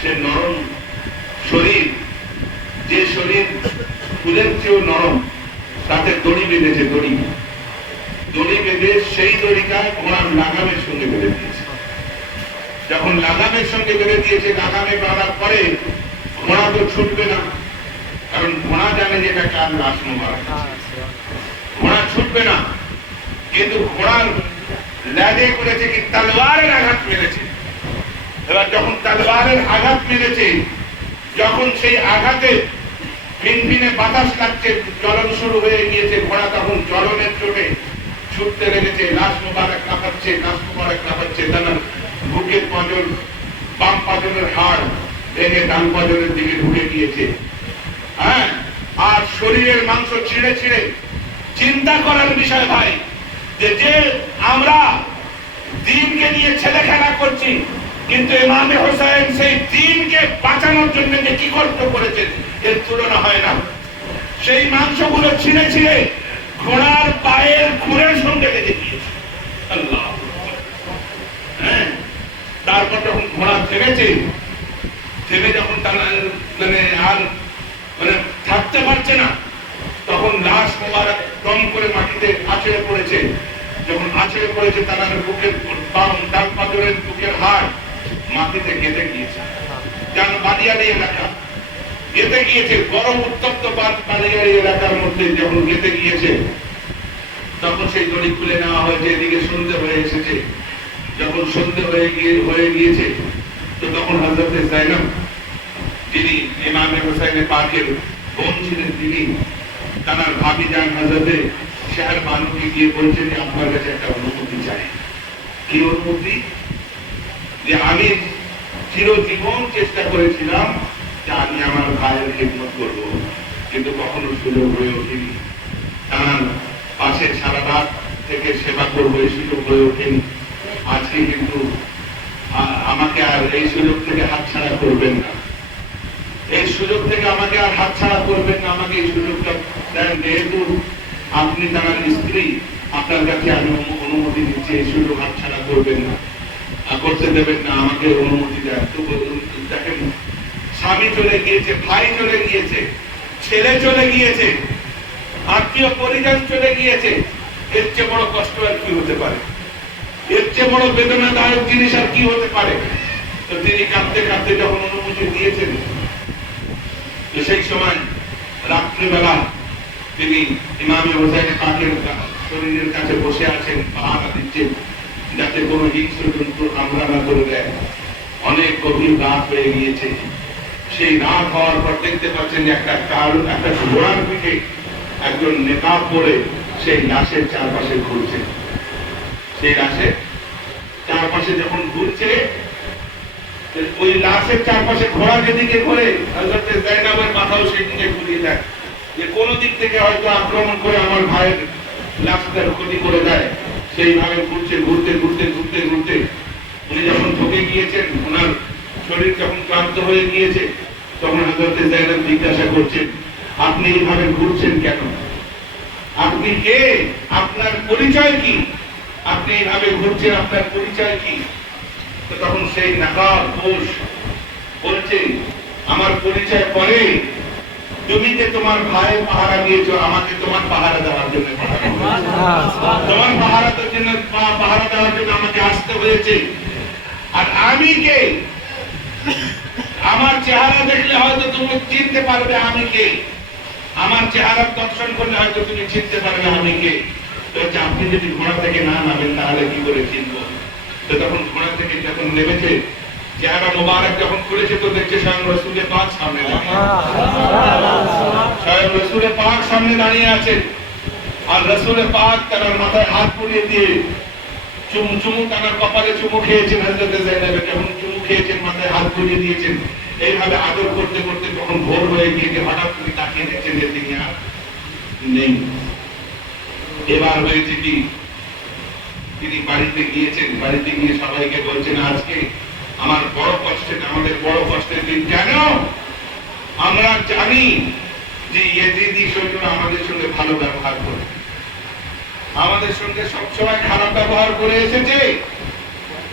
সে নরম শরীর, যে শরীর ফুলের চেয়েও নরম, তাতে দড়ি বেঁধেছে, দড়ি বেঁধে সেই দড়িটা ঘোড়ার লাগামের সঙ্গে বেঁধে দিয়েছে। যখন লাগামের সঙ্গে বেঁধে দিয়েছে, লাগামে বাঁধার পরে ঘোড়া তো ছুটবে না, কারণ ঘোড়া জানে যে এটা কার লাশ মোবারক, ঘোড়া ছুটবে না। কিন্তু ঘোড়ার লেজে করেছে কি তলোয়ারের আঘাত মেরেছে। এবার যখন তলোয়ারের আঘাত মেরেছে, যখন সেই আঘাতে ফিনফিনে বাতাস লাগছে, জ্বলন শুরু হয়ে গিয়েছে, ঘোড়া তখন জ্বলনের চোটে ছুটতে লেগেছে, লাশ মোবারক কাঁপাচ্ছে, তার বুকের পাঁজর, বাম পাঁজরের হাড় ভেঙে ডান পাঁজরের দিকে ঢুকে গিয়েছে। হ্যাঁ, আর শরীরের মাংস ছিঁড়ে ছিঁড়ে। চিন্তা করার বিষয় ভাই, যে আমরা দ্বীনকে নিয়ে ছেলে খেলা করছি, কিন্তু ইমামে হোসেন সেই দ্বীনকে বাঁচানোর জন্য যে কি কষ্ট করেছেন এর তুলনা হয় না। সেই মাংসগুলো ছিঁড়ে ছিঁড়ে ঘোড়ার পায়ের খুরের সঙ্গে লেগে গিয়েছে। আল্লাহ! হ্যাঁ, তারপর যখন ঘোড়া থেমে যখন মানে আর মানে থাকতে পারছে না, তখন লাশ মোবারক দম করে মাটিতে আছড়ে পড়েছে। যখন আছড়ে পড়েছে, তার বুকের ডান পাঁজরের বুকের হাড় মাটিতে গেঁথে গিয়েছে। যেন বালিয়াড়ি এলাকা গেঁথে গিয়েছে, গরম উত্তপ্ত বালিয়াড়ি এলাকার মধ্যে যখন গেঁথে গিয়েছে, তখন সেই দড়ি খুলে নেওয়া হয়েছে। এদিকে সন্ধ্যে হয়ে এসেছে। যখন সন্ধ্যে হয়ে গিয়েছে, তো তখন হযরতে যায়েনব, যিনি ইমামে হোসেন পাকের বোন ছিলেন, তিনি তার ভাবিজান হযরতে শাহরবানুকে গিয়ে বলছেন যে আপনার কাছে একটা অনুমতি চাই। কি অনুমতি? যে আমি চিরজীবন চেষ্টা করেছিলাম যে আমি আমার ভাইয়ের খিদমত করব, কিন্তু কখনো সুযোগ হয়ে ওঠেনি। তার পাশে সারা রাত থেকে সেবা করবো, এই সুযোগ হয়ে ওঠেনি। আজকে কিন্তু আমাকে আর এই সুযোগ থেকে হাতছাড়া করবেন না, এই সুযোগ থেকে আমাকে আর হাতছাড়া করবেন না। আমাকে এই সুযোগটা দেন, যেহেতু আপনি তার স্ত্রী, আপনার কাছে আমি অনুমতি দিচ্ছি, এই সুযোগ হাতছাড়া করবেন না, করতে দেবেন না, আমাকে অনুমতি দেন। তো দেখেন স্বামী চলে গিয়েছে, ভাই চলে গিয়েছে, ছেলে চলে গিয়েছে, আত্মীয় পরিজন চলে গিয়েছে, এর চেয়ে বড় কষ্ট আর কি হতে পারে? এর চেয়ে বড় বেদনাদায়ক জিনিস আর কি হতে পারে? তো তিনি কাঁদতে কাঁদতে যখন অনুমতি দিয়েছেন, তো সেই সময় রাত্রিবেলা তিনি ইমামে হোসেন পাকের শরীরের কাছে বসে আছেন, পাহারা দিচ্ছেন যাতে কোনো হিংস্র জন্তু হামলা না করে দেয়। অনেক গভীর রাত হয়ে গিয়েছে। সেই রাত হওয়ার পর দেখতে পাচ্ছেন যে একটা ঘোড়ার পিঠে একজন নেকাব পরে সেই লাশের চারপাশে ঘুরছে। সেই লাশের চারপাশে যখন ঘুরছে, ওই লাশের চারপাশে ঘোড়া যেদিকে ঘুরে, হযরত যায়েনাবের মাথাও সেই দিকে ঘুরিয়ে দেয়, যে কোন দিক থেকে হয়তো আক্রমণ করে আমার ভাইয়ের লাশটার ক্ষতি করে দেয়। সেইভাবে ঘুরছে, ঘুরতে ঘুরতে ঘুরতে ঘুরতে উনি যখন ঠকে গিয়েছেন, ওনার শরীর যখন ক্লান্ত হয়ে গিয়েছে, তখন হযরত যায়েনাব জিজ্ঞাসা করছেন, আপনি এইভাবে ঘুরছেন কেন? আপনি কে? আপনার পরিচয় কি? আপনি এইভাবে ঘুরছেন, আপনার পরিচয় কি? তো তখন সেই নাকাব ঘোষ বলছে, আমার পরিচয় পরে, তুমি যে তোমার ভাই পাহারা দিয়েছো, আমাকে তোমার পাহারা দেওয়ার জন্য তোমার পাহারা দেওয়ার জন্য আমাকে আসতে হয়েছে। আর আমি কে? আমার চেহারা দেখলে হয়তো তুমি চিনতে পারবে আমি কে, আমার চেহারা দর্শন করলে হয়তো তুমি চিনতে পারবে আমি কে। আপনি যদি ঘোড়া থেকে না নামেন তাহলে কি করে চিনব? তো তখন ঘোড়া থেকে যখন নেমেছে, চেহারা মোবারক যখন খুলেছে, তো দেখছে স্বয়ং রাসূলের পাক সামনে দাঁড়িয়ে, স্বয়ং রাসূলের পাক সামনে দাঁড়িয়ে আছে। আর রাসূলের পাক তার মাথায় হাত বুলিয়ে দিয়ে চুমু তার কপালে চুমু খেয়েছেন। হযরত যায়েনাব যখন চুমু খেয়েছেন, মাথায় হাত বুলিয়ে দিয়েছেন। এইভাবে আদর করতে করতে তখন ভোর হয়ে গিয়েছে। হঠাৎ করে তাকিয়ে দেখছেন যে তিনি আর নেই। এবার হয়েছে কি, তিনি বাড়িতে গিয়েছেন। বাড়িতে গিয়ে সবাইকে বলছেন, আজকে আমার বড় কষ্টের, আমাদের বড় কষ্টের দিন। কেন? আমরা জানি যে ইয়েজিদি সৈন্যরা আমাদের সঙ্গে ভালো ব্যবহার করে, আমাদের সঙ্গে সবসময় খারাপ ব্যবহার করে এসেছে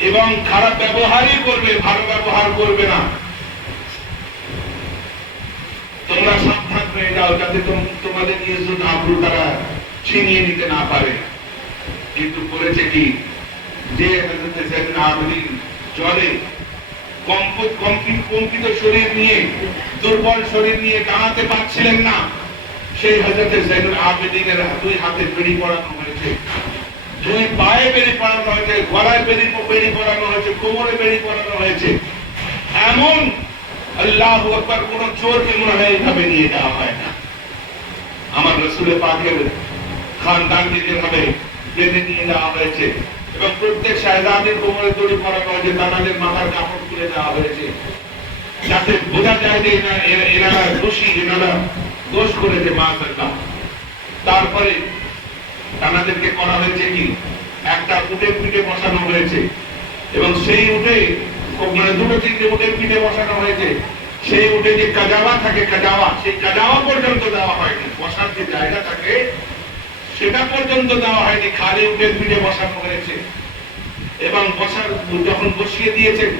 এবং খারাপ ব্যবহারই করবে, ভালো ব্যবহার করবে না। তোমরা সাবধান হয়ে যাও যাতে তোমাদের ইজ্জত আবরু তারা ছিনিয়ে নিতে না পারে। কিন্তু করেছে কি, যে হযরত যায়েনুল আবেদিন জলে কম্পিত শরীর নিয়ে, দুর্বল শরীর নিয়ে দাঁড়াতে পারছিলেন না, সেই হযরত যায়েনুল আবেদিনের দুই হাতে বেড়ি পরানো হয়েছে, দুই পায়ে বেড়ি পরানো হয়েছে, গলায় বেড়ি পরানো হয়েছে, কোমরে বেড়ি পরানো হয়েছে। এমন আল্লাহু আকবার, কোন চোরকে মনে হয় এইভাবে নিয়ে যাওয়া হয় না। আমার রাসূলের পাকের খানদানকে যেভাবে বেঁধে নিয়ে যাওয়া হয়েছে এবং প্রত্যেক শাহজাদের কোমরে দড়ি পরানো হয়েছে, তাদের মাথার কাপড় তুলে দেওয়া হয়েছে, যাতে বোঝা যায় যে এনারা দোষী, এনারা দোষ করেছে মাআযাল্লাহ। তারপরে তাদেরকে করা হয়েছে কি, একটা উটের পিঠে বসানো হয়েছে এবং সেই উটে মানে দুটো তিনটে উটের পিঠে বসানো হয়েছে। সেই উটে যে কাজাওয়া থাকে, কাজাওয়া, সেই কাজাওয়া পর্যন্ত দেওয়া হয়নি। বসার যে জায়গা থাকে সেটা পর্যন্ত দেওয়া হয়নি, খালি উটের পিঠে বসানো হয়েছে। এবং বসার যখন বসিয়ে দিয়েছেন,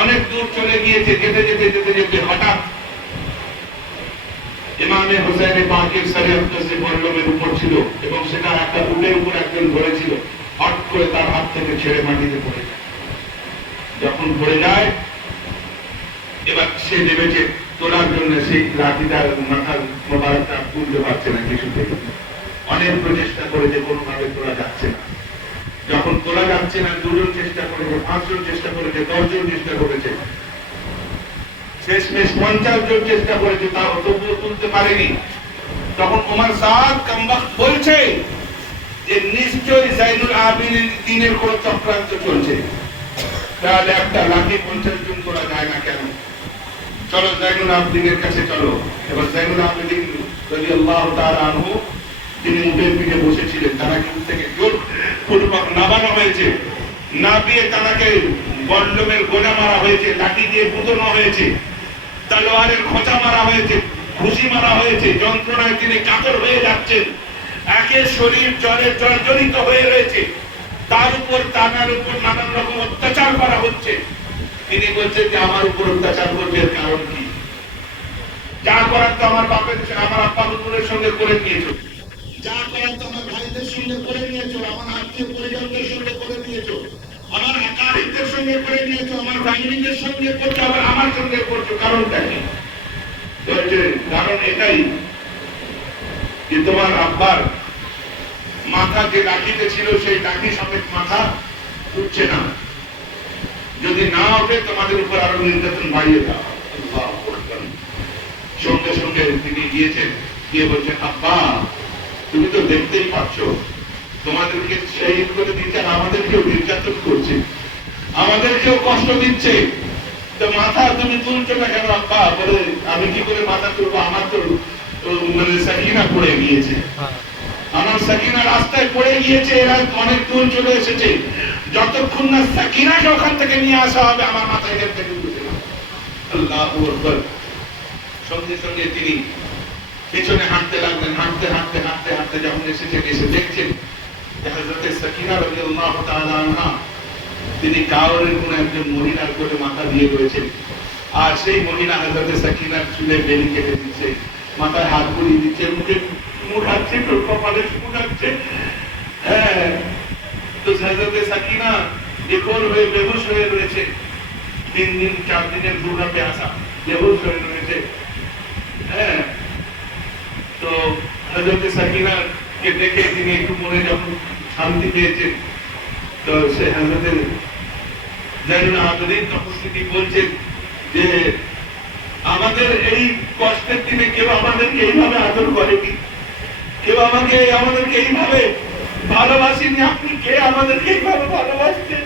অনেক দূর চলে গিয়েছে। যেতে যেতে যেতে যেতে হঠাৎ ইমামে হোসেন পাকের সরে আকদাসে বল্লমের উপর ছিল এবং সেটা একটা উটের উপর একজন ধরেছিল। হট করে তার হাত থেকে ছেড়ে মাটিতে পড়ে যায়। যখন পড়ে যায়, এবার সে নেমেছে তোলার জন্য, সেই লাঠিটার মাথার মোবারকটা তুলতে পারছে না কিছুতে। অনেক প্রচেষ্টা করেছে, কোনোভাবে তোলা যাচ্ছে না। যখন তোলা যাচ্ছে না, দুজন চেষ্টা করেছে, 5 জন চেষ্টা করেছে, 10 জন চেষ্টা করেছে, শেষমেশ 50 জন চেষ্টা করেছে, তাও তবুও তুলতে পারেনি। তখন ওমর সাদ কামবাখ বলছে যে নিশ্চয়ই যায়েনুল আবেদিনের কোন চক্রান্ত চলছে, তাহলে একটা লাঠি 50 জন তোলা যায় না কেন? চলো যায়েনুল আবেদিনের কাছে চলো। এবার যায়েনুল আবেদিন রাদিয়াল্লাহু তাআলা আনহু, তিনি উটের পিঠে বসেছিলেন, তাকে উট থেকে জোর পূর্বক নামানো হয়েছে। নামিয়ে তাকে বল্লমের গোজা মারা হয়েছে, লাঠি দিয়ে পুঁতনো হয়েছে, তলোয়ারের খোঁচা মারা হয়েছে, ঘুষি মারা হয়েছে। যন্ত্রণায় তিনি কাতর হয়ে যাচ্ছেন, একে শরীর জ্বরে জর্জরিত হয়ে রয়েছে, তার উপর তানার উপর নানান রকম অত্যাচার করা হচ্ছে। তিনি বলছেন যে আমার উপর অত্যাচার করছে, এর কারণ কি? যা করার তো আমার বাপের আমার আব্বা হুজুরের সঙ্গে করে নিয়েছো, যা করার তো আমার ভাইদের সঙ্গে করে নিয়েছো, আমার আত্মীয় পরিজনদের সঙ্গে করে নিয়েছো, আমার আকারিকদের সঙ্গে করে নিয়েছো, আমার ফ্যামিলিদের সঙ্গে করছো, আবার আমার সঙ্গে করছো, কারণটা কি? কারণ এটাই যে তোমার আব্বার মাথা যে লাঠিতে ছিল সেই লাঠি সমেত মাথা উঠছে না, যদি না ওঠে তোমাদের উপর আরো নির্যাতন বাড়িয়ে দাও। সঙ্গে সঙ্গে তিনি গিয়েছেন, গিয়ে বলছেন আব্বা তুমি তো দেখতেই পাচ্ছ তোমাদেরকে শহীদ করে দিচ্ছে, আমাদেরকেও নির্যাতন করছে, আমাদেরকেও কষ্ট দিচ্ছে, তো মাথা তুমি তুলছো না কেন আব্বা? বলে আমি কি করে মাথা তুলবো, আমার তো মানে সাকিনা পড়ে গিয়েছে, আমার সাকিনা রাস্তায় পড়ে গিয়েছে, এরা অনেক দূর চলে এসেছে, যতক্ষণ না সাকিনাকে ওখান থেকে নিয়ে আসা হবে আমার মাথায় এখান থেকে উঠবে না। আল্লাহু আকবার। সঙ্গে সঙ্গে তিনি পেছনে হাঁটতে লাগলেন, হাঁটতে হাঁটতে হাঁটতে হাঁটতে যখন এসেছেন, এসে দেখছেন যে হযরত সাকিনা রাদিয়াল্লাহু তাআলা আনহা তিনি কাউরের কোন একজন মহিলার কোলে মাথা দিয়ে রয়েছেন, আর সেই মহিলা হযরত সাকিনার চুলে বেলি কেটে দিচ্ছে, মাথায় হাত বুলিয়ে দিচ্ছে, মুখে মুখাচ্ছে, কপালে মুখাচ্ছে। হ্যাঁ, তো হযরত সাকিনা বেঘোর হয়ে বেহুশ হয়ে রয়েছে, 3 দিন 4 দিনের দুর্গাতে আসা, বেহুশ হয়ে রয়েছে। হ্যাঁ, তো হযরত সাকিনা কে দেখে তিনি একটু মনে যখন শান্তি পেয়েছেন, তো সে হযরত জাইনুল আবেদিন তখন তিনি বলছেন যে আমাদের এই কষ্টের দিনে কেউ আমাদেরকে এইভাবে আদর করেনি, কেউ আমাদেরকে এইভাবে ভালোবাসেনি, আপনি কে আমাদেরকে এইভাবে ভালোবাসছেন,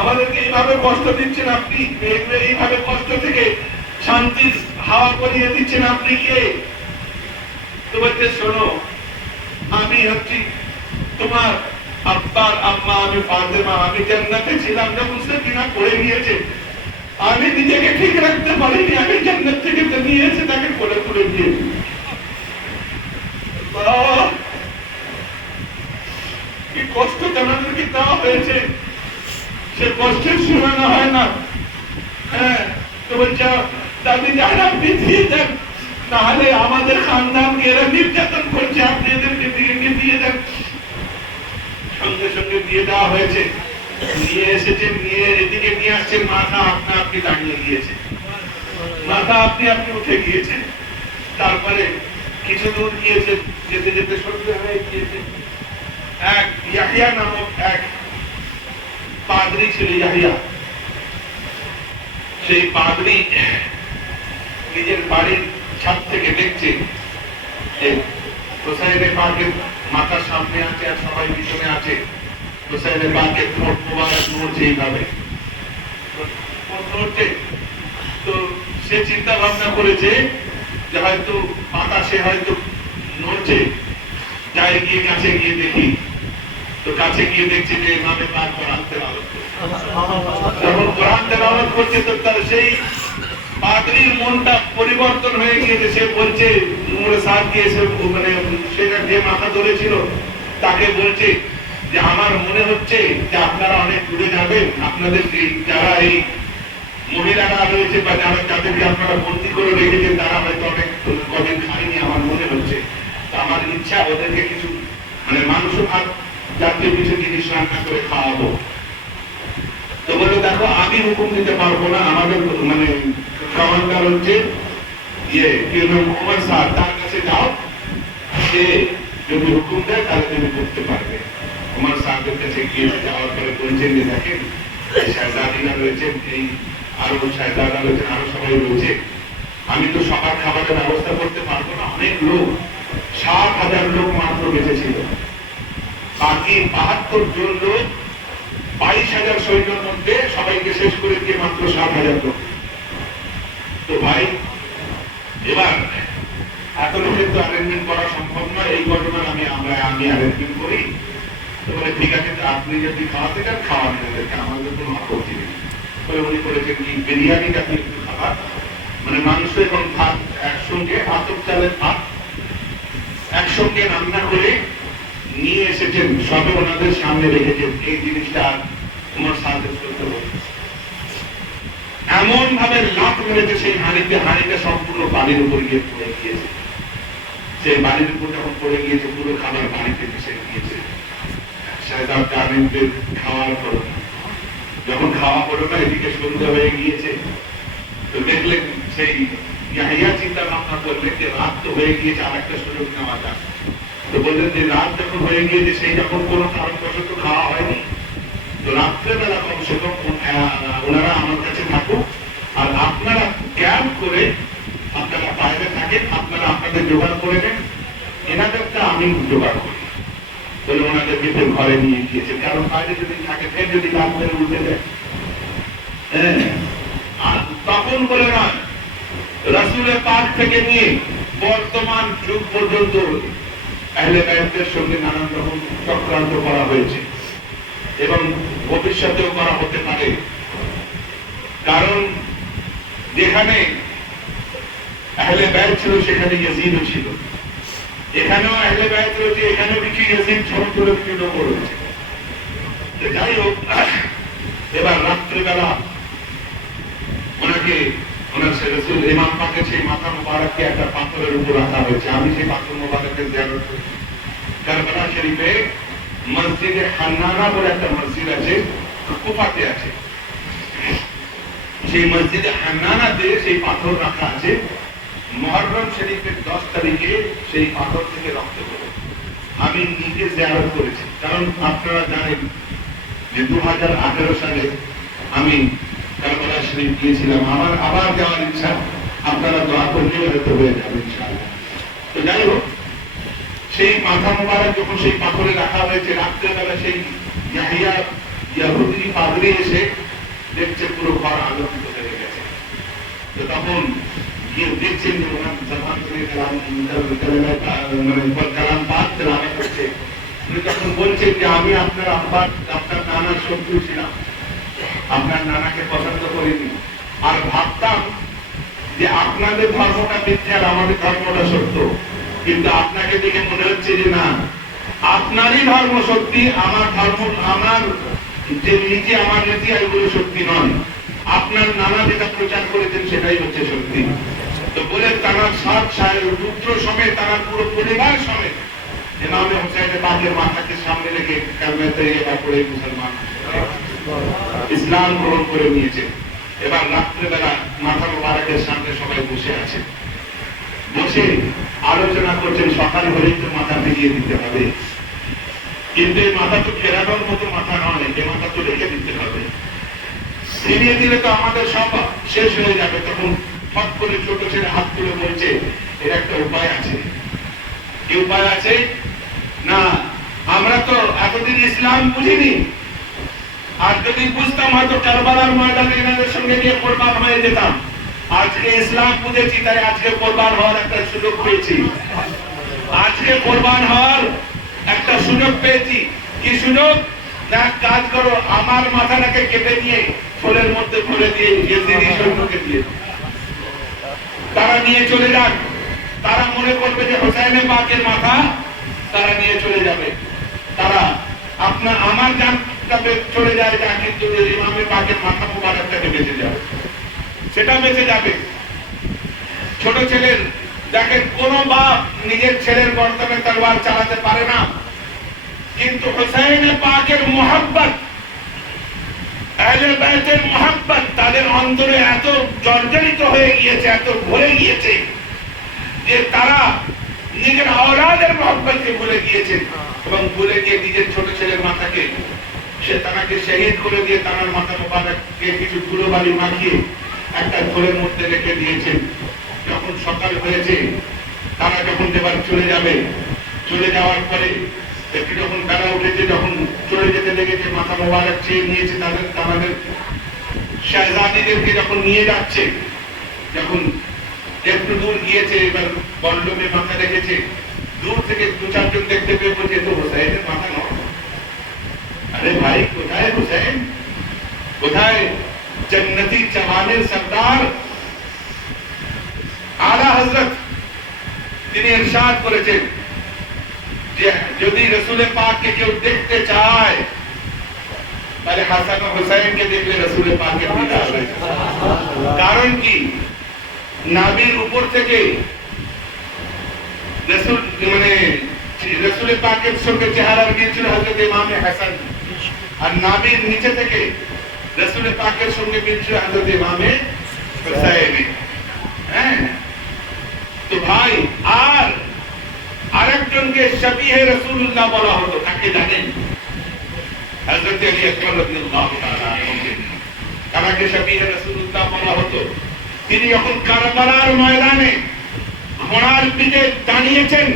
আমাদেরকে এইভাবে কষ্ট দিচ্ছেন, আপনি এইভাবে কষ্ট থেকে শান্তির হাওয়া করিয়ে দিচ্ছেন, আপনি কে? তো বলতে শোনো, আমি হচ্ছি তোমার আব্বার আম্মা, আমি ফাতেমা, আমি জান্নাতে ছিলাম যখন সাকিনা পড়ে গিয়েছে, আমি নিজেকে ঠিক রাখতে পারিনি, আমি জান্নাত থেকে তো নিয়ে এসে তাকে কোলে তুলে দিয়েছি। কি কষ্ট আমাদেরকে দেওয়া হয়েছে, সে কষ্টের সীমানা হয় না। হ্যাঁ, তো বলছে দাদি যান আপনি দিয়ে দেন, নাহলে আমাদের খানদানকে এরা নির্যাতন করছে, আপনি এদেরকে দিয়ে দেন। সঙ্গে সঙ্গে দিয়ে দেওয়া হয়েছে, নিয়ে এসেছেন, নিয়ে এদিকে নিয়ে আসছেন, মাথা আপনি দাঁড়িয়ে গিয়েছে, মাথা আপনি উঠে গিয়েছে। তারপরে কিছু দূর গিয়েছে, যেতে যেতে সত্যি হয়ে গিয়েছে, এক ইয়াহিয়া নামক এক পাদ্রী ছিল, ইয়াহিয়া, সেই পাদ্রী নিজের বাড়ির ছাদ থেকে দেখছে হোসাইনে পাকের মাথার সামনে আছে আর সবাই পিছনে আছে, হোসাইনে পাকের ঠোঁট মোবারক নড়ছে এইভাবে নড়ছে। তো সে চিন্তা ভাবনা করেছে যে হয়তো বাতাসে হয়তো নড়ছে, যাই গিয়ে কাছে গিয়ে দেখি। তো কাছে গিয়ে দেখছে যে ইমামে পাক কোরআন তেলাওয়াত করছে, যখন কোরআন তেলাওয়াত করছে তো তার সেই পাদ্রীর মনটা পরিবর্তন হয়ে গিয়েছে। সে বলছে উমরে সাদ দিয়ে মানে সেটা যে মাথা ধরেছিল তাকে বলছে যে আমার মনে হচ্ছে যে আপনারা অনেক দূরে যাবেন, আপনাদের যারা এই মহিলারা রয়েছে বা যারা যাদেরকে আপনারা বন্দি করে রেখেছেন তারা হয়তো অনেক কদিন খায়নি আমার মনে হচ্ছে, আমার ইচ্ছা ওদেরকে কিছু মানে মাংস ভাত জাতীয় কিছু জিনিস রান্না করে খাওয়াবো। তো বলে দেখো আমি হুকুম দিতে পারবো না, আমাদের মানে কমান্ডার হচ্ছে উমর সাদ, তার কাছে যাও, সে যদি হুকুম দেয় তাহলে তুমি করতে পারবে। উমর সাদের কাছে গিয়ে যাওয়ার পরে বলছেন যে দেখেন শাহজাদিরা রয়েছেন, এই আরো শাহজাদা রয়েছেন, আরো সবাই রয়েছে, আমি তো সবার খাবারের ব্যবস্থা করতে পারবো না, অনেক লোক, ৭,০০০ লোক মাত্র বেঁচে ছিল, বাকি ৭২ জন লোক ২২,০০০ সৈন্যের মধ্যে সবাইকে শেষ করে দিয়ে মাত্র ৭,০০০ লোক। তো ভাই এবার এত লোকের তো অ্যারেঞ্জমেন্ট করা সম্ভব নয়, এই ঘটনার আমি অ্যারেঞ্জমেন্ট করি। তো বলে ঠিক আছে, আপনি যদি খাওয়াতে চান খাওয়ান, এদেরকে আমাদের কোনো আপত্তি নেই। উনি করেছেন কি বিরিয়ানি জাতীয় একটু খাবার, মানে মাংস এবং ভাত একসঙ্গে, আতপ চালের ভাত একসঙ্গে রান্না করে নিয়ে এসেছেন, সবে ওনাদের সামনে রেখেছেন। এই জিনিসটা তোমার সাথে চলতে হবে। এমন ভাবে লাফ মেরেছে সেই হাঁড়িটা সম্পূর্ণ বাড়ির উপর গিয়ে পড়ে গিয়েছে। সেই বাড়ির উপর যখন পড়ে গিয়েছে পুরো খাবার বাড়িতে মিশে গিয়েছে। শাহজাদ কারিমদের খাওয়ার হলো না, যখন খাওয়া হলো না এদিকে সন্ধ্যা হয়ে গিয়েছে, তো দেখলেন সেই ইয়াহিয়া চিন্তা ভাবনা করলেন যে রাত তো হয়ে গিয়েছে, আর একটা সুযোগ নেওয়া যাক। তো বললেন যে রাত যখন হয়ে গিয়েছে, সেই যখন কোনো কারণবশত খাওয়া হয়নি, তো রাত্রেবেলা কমসে কম ওনারা আমার কাছে থাকুক, আর আপনারা ক্যাম্প করে আপনারা বাইরে থাকেন, আপনারা আপনাদের জোগাড় করে নেন, এনাদেরটা আমি জোগাড় করি বলে ওনাদেরকে ফের ঘরে নিয়ে গিয়েছে। কারণ বাইরে যদি থাকে ফের যদি রাত মেরে উঠে যায়, আর তখন বলে না, রাসূলের পাক থেকে নিয়ে বর্তমান যুগ পর্যন্ত আহলে বায়তের সঙ্গে নানান রকম চক্রান্ত করা হয়েছে এবং ভবিষ্যতেও করা হতে পারে। কারণ যেখানে আহলে বায়ত ছিল সেখানে ইয়াজিদও ছিল, এখানেও আহলে বায়ত রয়েছে, এখানেও কিছু ইয়াজিদ সমস্ত কিছু লোক রয়েছে। যাই হোক, এবার রাত্রিবেলা ওনাকে রাসূল ইমাম পাকের সেই মাথা মোবারককে একটা পাথরের উপর রাখা হয়েছে। আমি সেই পাথর মোবারকের জিয়ারত করি। কারবালা শরীফে মসজিদে হান্নানা বলে একটা মসজিদ আছে, কুফাতে আছে। সেই মসজিদে হান্নানাতে সেই পাথর রাখা আছে। মুহররম শরীফের 10 তারিখে সেই পাথর থেকে রক্ত পড়ে। আমি নিজে জিয়ারত করেছি, কারণ আপনারা জানেন যে 2018 সালে আমি কারবালা শরীফ গিয়েছিলাম। আমার আবার যাওয়ার ইচ্ছা, আপনারা দোয়া করলে হয়তো হয়ে যাবে ইনশাআল্লাহ। তো যাই হোক, সেই মাথা মোবারক যখন সেই পাথরে রাখা হয়েছে, রাত্রেবেলা সেই ইয়াহুদি পাদ্রী এসে দেখছে পুরো ঘর আলোকিত হয়ে গেছে। তো তখন গিয়ে দেখছেন যে ওনার জবান থেকে কালাম পাক তেলাওয়াত করছে। উনি তখন বলছেন যে আমি আপনার নানার শত্রু ছিলাম, আপনার নানাকে পছন্দ করিনি, আর ভাবতাম যে আপনাদের ধর্মটা মিথ্যা আর আমাদের ধর্মটা সত্য। কিন্তু আপনাকে দেখে মনে হচ্ছে যে না, আপনারই ধর্ম সত্যি, আমার ধর্ম, আমার যে নীতি, আমার নীতি এগুলো সত্যি নয়। আপনার নানা যেটা প্রচার করেছেন সেটাই হচ্ছে সত্যি। তো বলে তারা 7 পুত্র সমেত, তারা পুরো পরিবার সমেত ইমামে হুসাইনের পাকের মাথাকে সামনে রেখে কালমা তৈয়বা পড়ে মুসলমান ইসলাম গ্রহণ করে নিয়েছে। এবার রাত্রেবেলা মাথা মোবারকের সামনে সবাই বসে আছে, বসে আলোচনা করছেন সকাল হলেই তো মাথা ফিরিয়ে দিতে হবে, কিন্তু এই মাথা তো ফেরানোর মতো মাথা নয়, এই মাথা তো রেখে দিতে হবে। ফিরিয়ে দিলে তো আমাদের সব শেষ হয়ে যাবে। তখন ফট করে ছোট ছেলে হাত তুলে বলছে এর একটা উপায় আছে। কি উপায় আছে? না, আমরা তো এতদিন ইসলাম বুঝিনি, আর যদি বুঝতাম হয়তো কারবালার ময়দানে এনাদের সঙ্গে গিয়ে কোরবান হয়ে যেতাম। আজকে ইসলাম বুঝেছি, তাই আজকে কোরবান হওয়ার একটা সুযোগ পেয়েছি। আজকে কোরবান হওয়ার একটা সুযোগ পেয়েছি। কি সুযোগ? না, কাজ করো, আমার মাথাটাকে কেটে নিয়ে ফলের মধ্যে ভরে দিয়ে ইয়েজিদি সৈন্যকে দিয়ে তারা নিয়ে চলে যান। তারা মনে করবে যে হোসাইনে পাকের মাথা তারা নিয়ে চলে যাবে। তারা আমার জানটা চলে যায় যা, কিন্তু ইমামে পাকের মাথা মুবারকটাকে বেঁচে যাবে, সেটা বেঁচে যাবে। ছোট ছেলের, দেখেন কোন বাপ নিজের ছেলের গর্দনে তলোয়ার চালাতে পারে না, কিন্তু হোসাইনে পাকের মোহাব্বত, আহলে বাইতের মোহাব্বত তাদের অন্তরে এত জর্জরিত হয়ে গিয়েছে, এত ভরে গিয়েছে যে তারা নিজের আওলাদের মোহাব্বতকে ভুলে গিয়েছে, এবং ভুলে গিয়ে নিজের ছোট ছেলের মাথাকে সে তাকে শহীদ করে দিয়ে তার মাথা মোবারককে কিছু ধুলোবালি মাখিয়ে একটা ঘোরের মধ্যে রেখে দিয়েছেন। যখন সকাল হয়েছে, তারা যখন এবার চলে যাবে, চলে যাওয়ার পরে একটু যখন বেলা উঠেছে, যখন চলে যেতে লেগেছে, মাথা মোবারক চেয়ে নিয়েছে তাদের শাহজাদিদেরকে যখন নিয়ে যাচ্ছে, যখন একটু দূর গিয়েছে, এবার বল্লমে মাথা রেখেছে, দূর থেকে 2-4 জন দেখতে পেয়ে বলছে তো হোসাইনের মাথা নয়। আরে ভাই, কোথায় হোসেন? কোথায় জান্নাতি জওয়ানের সরদার আলা হযরত? তিনি ইরশাদ করেছেন যে যদি রাসূলের পাককে কেউ দেখতে চায় তাহলে হাসান ও হুসাইনকে দেখলে রাসূল পাকের দিদার হয়েছে। কারণ কি, নাভির উপর থেকে রাসূল মানে রাসূল পাকের সঙ্গে চেহারা মিলছিল হযরত ইমামে হাসান, আর নাভির নিচে থেকে রাসূল পাকের সঙ্গে মিলছিল হযরত ইমামে হুসাইন। হ্যাঁ, তো ভাই আর আরেকজনকে শাবিহে রাসূলুল্লাহ বলা হতো, তাকে জানেন? হযরত আলী আকবর রাদিয়াল্লাহু তাআলা আনহু, তাকে শাবিহে রাসূলুল্লাহ বলা হতো। তিনি যখন কারবালার ময়দানে ঘোড়ার পিঠে দাঁড়িয়েছেন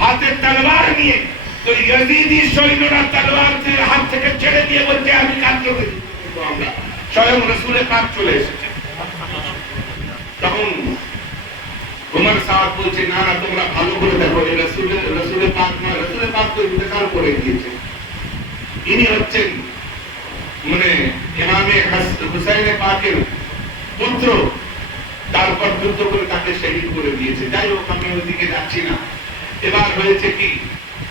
হাতে তলোয়ার নিয়ে, তো ইয়াজিদি সৈন্যরা তলোয়ার হাত থেকে ছেড়ে দিয়ে বলছে আমি কাজ করতে দিব, আমরা স্বয়ং রাসূল পাক চলে এসেছেন। তখন ওমর সাহেব বলছে না না, তোমরা ভালো করে দেখো, এই রাসূল পাক নয়, রাসূল পাক তো ইন্তেকাল করে গিয়েছে। ইনি হচ্ছেন মানে ইমামে হুসাইন পাকের পুত্র, তারপর যুদ্ধ করে তাকে শহীদ করে দিয়েছে। যাই হোক, আমি ওইদিকে যাচ্ছি না। এবার হয়েছে কি,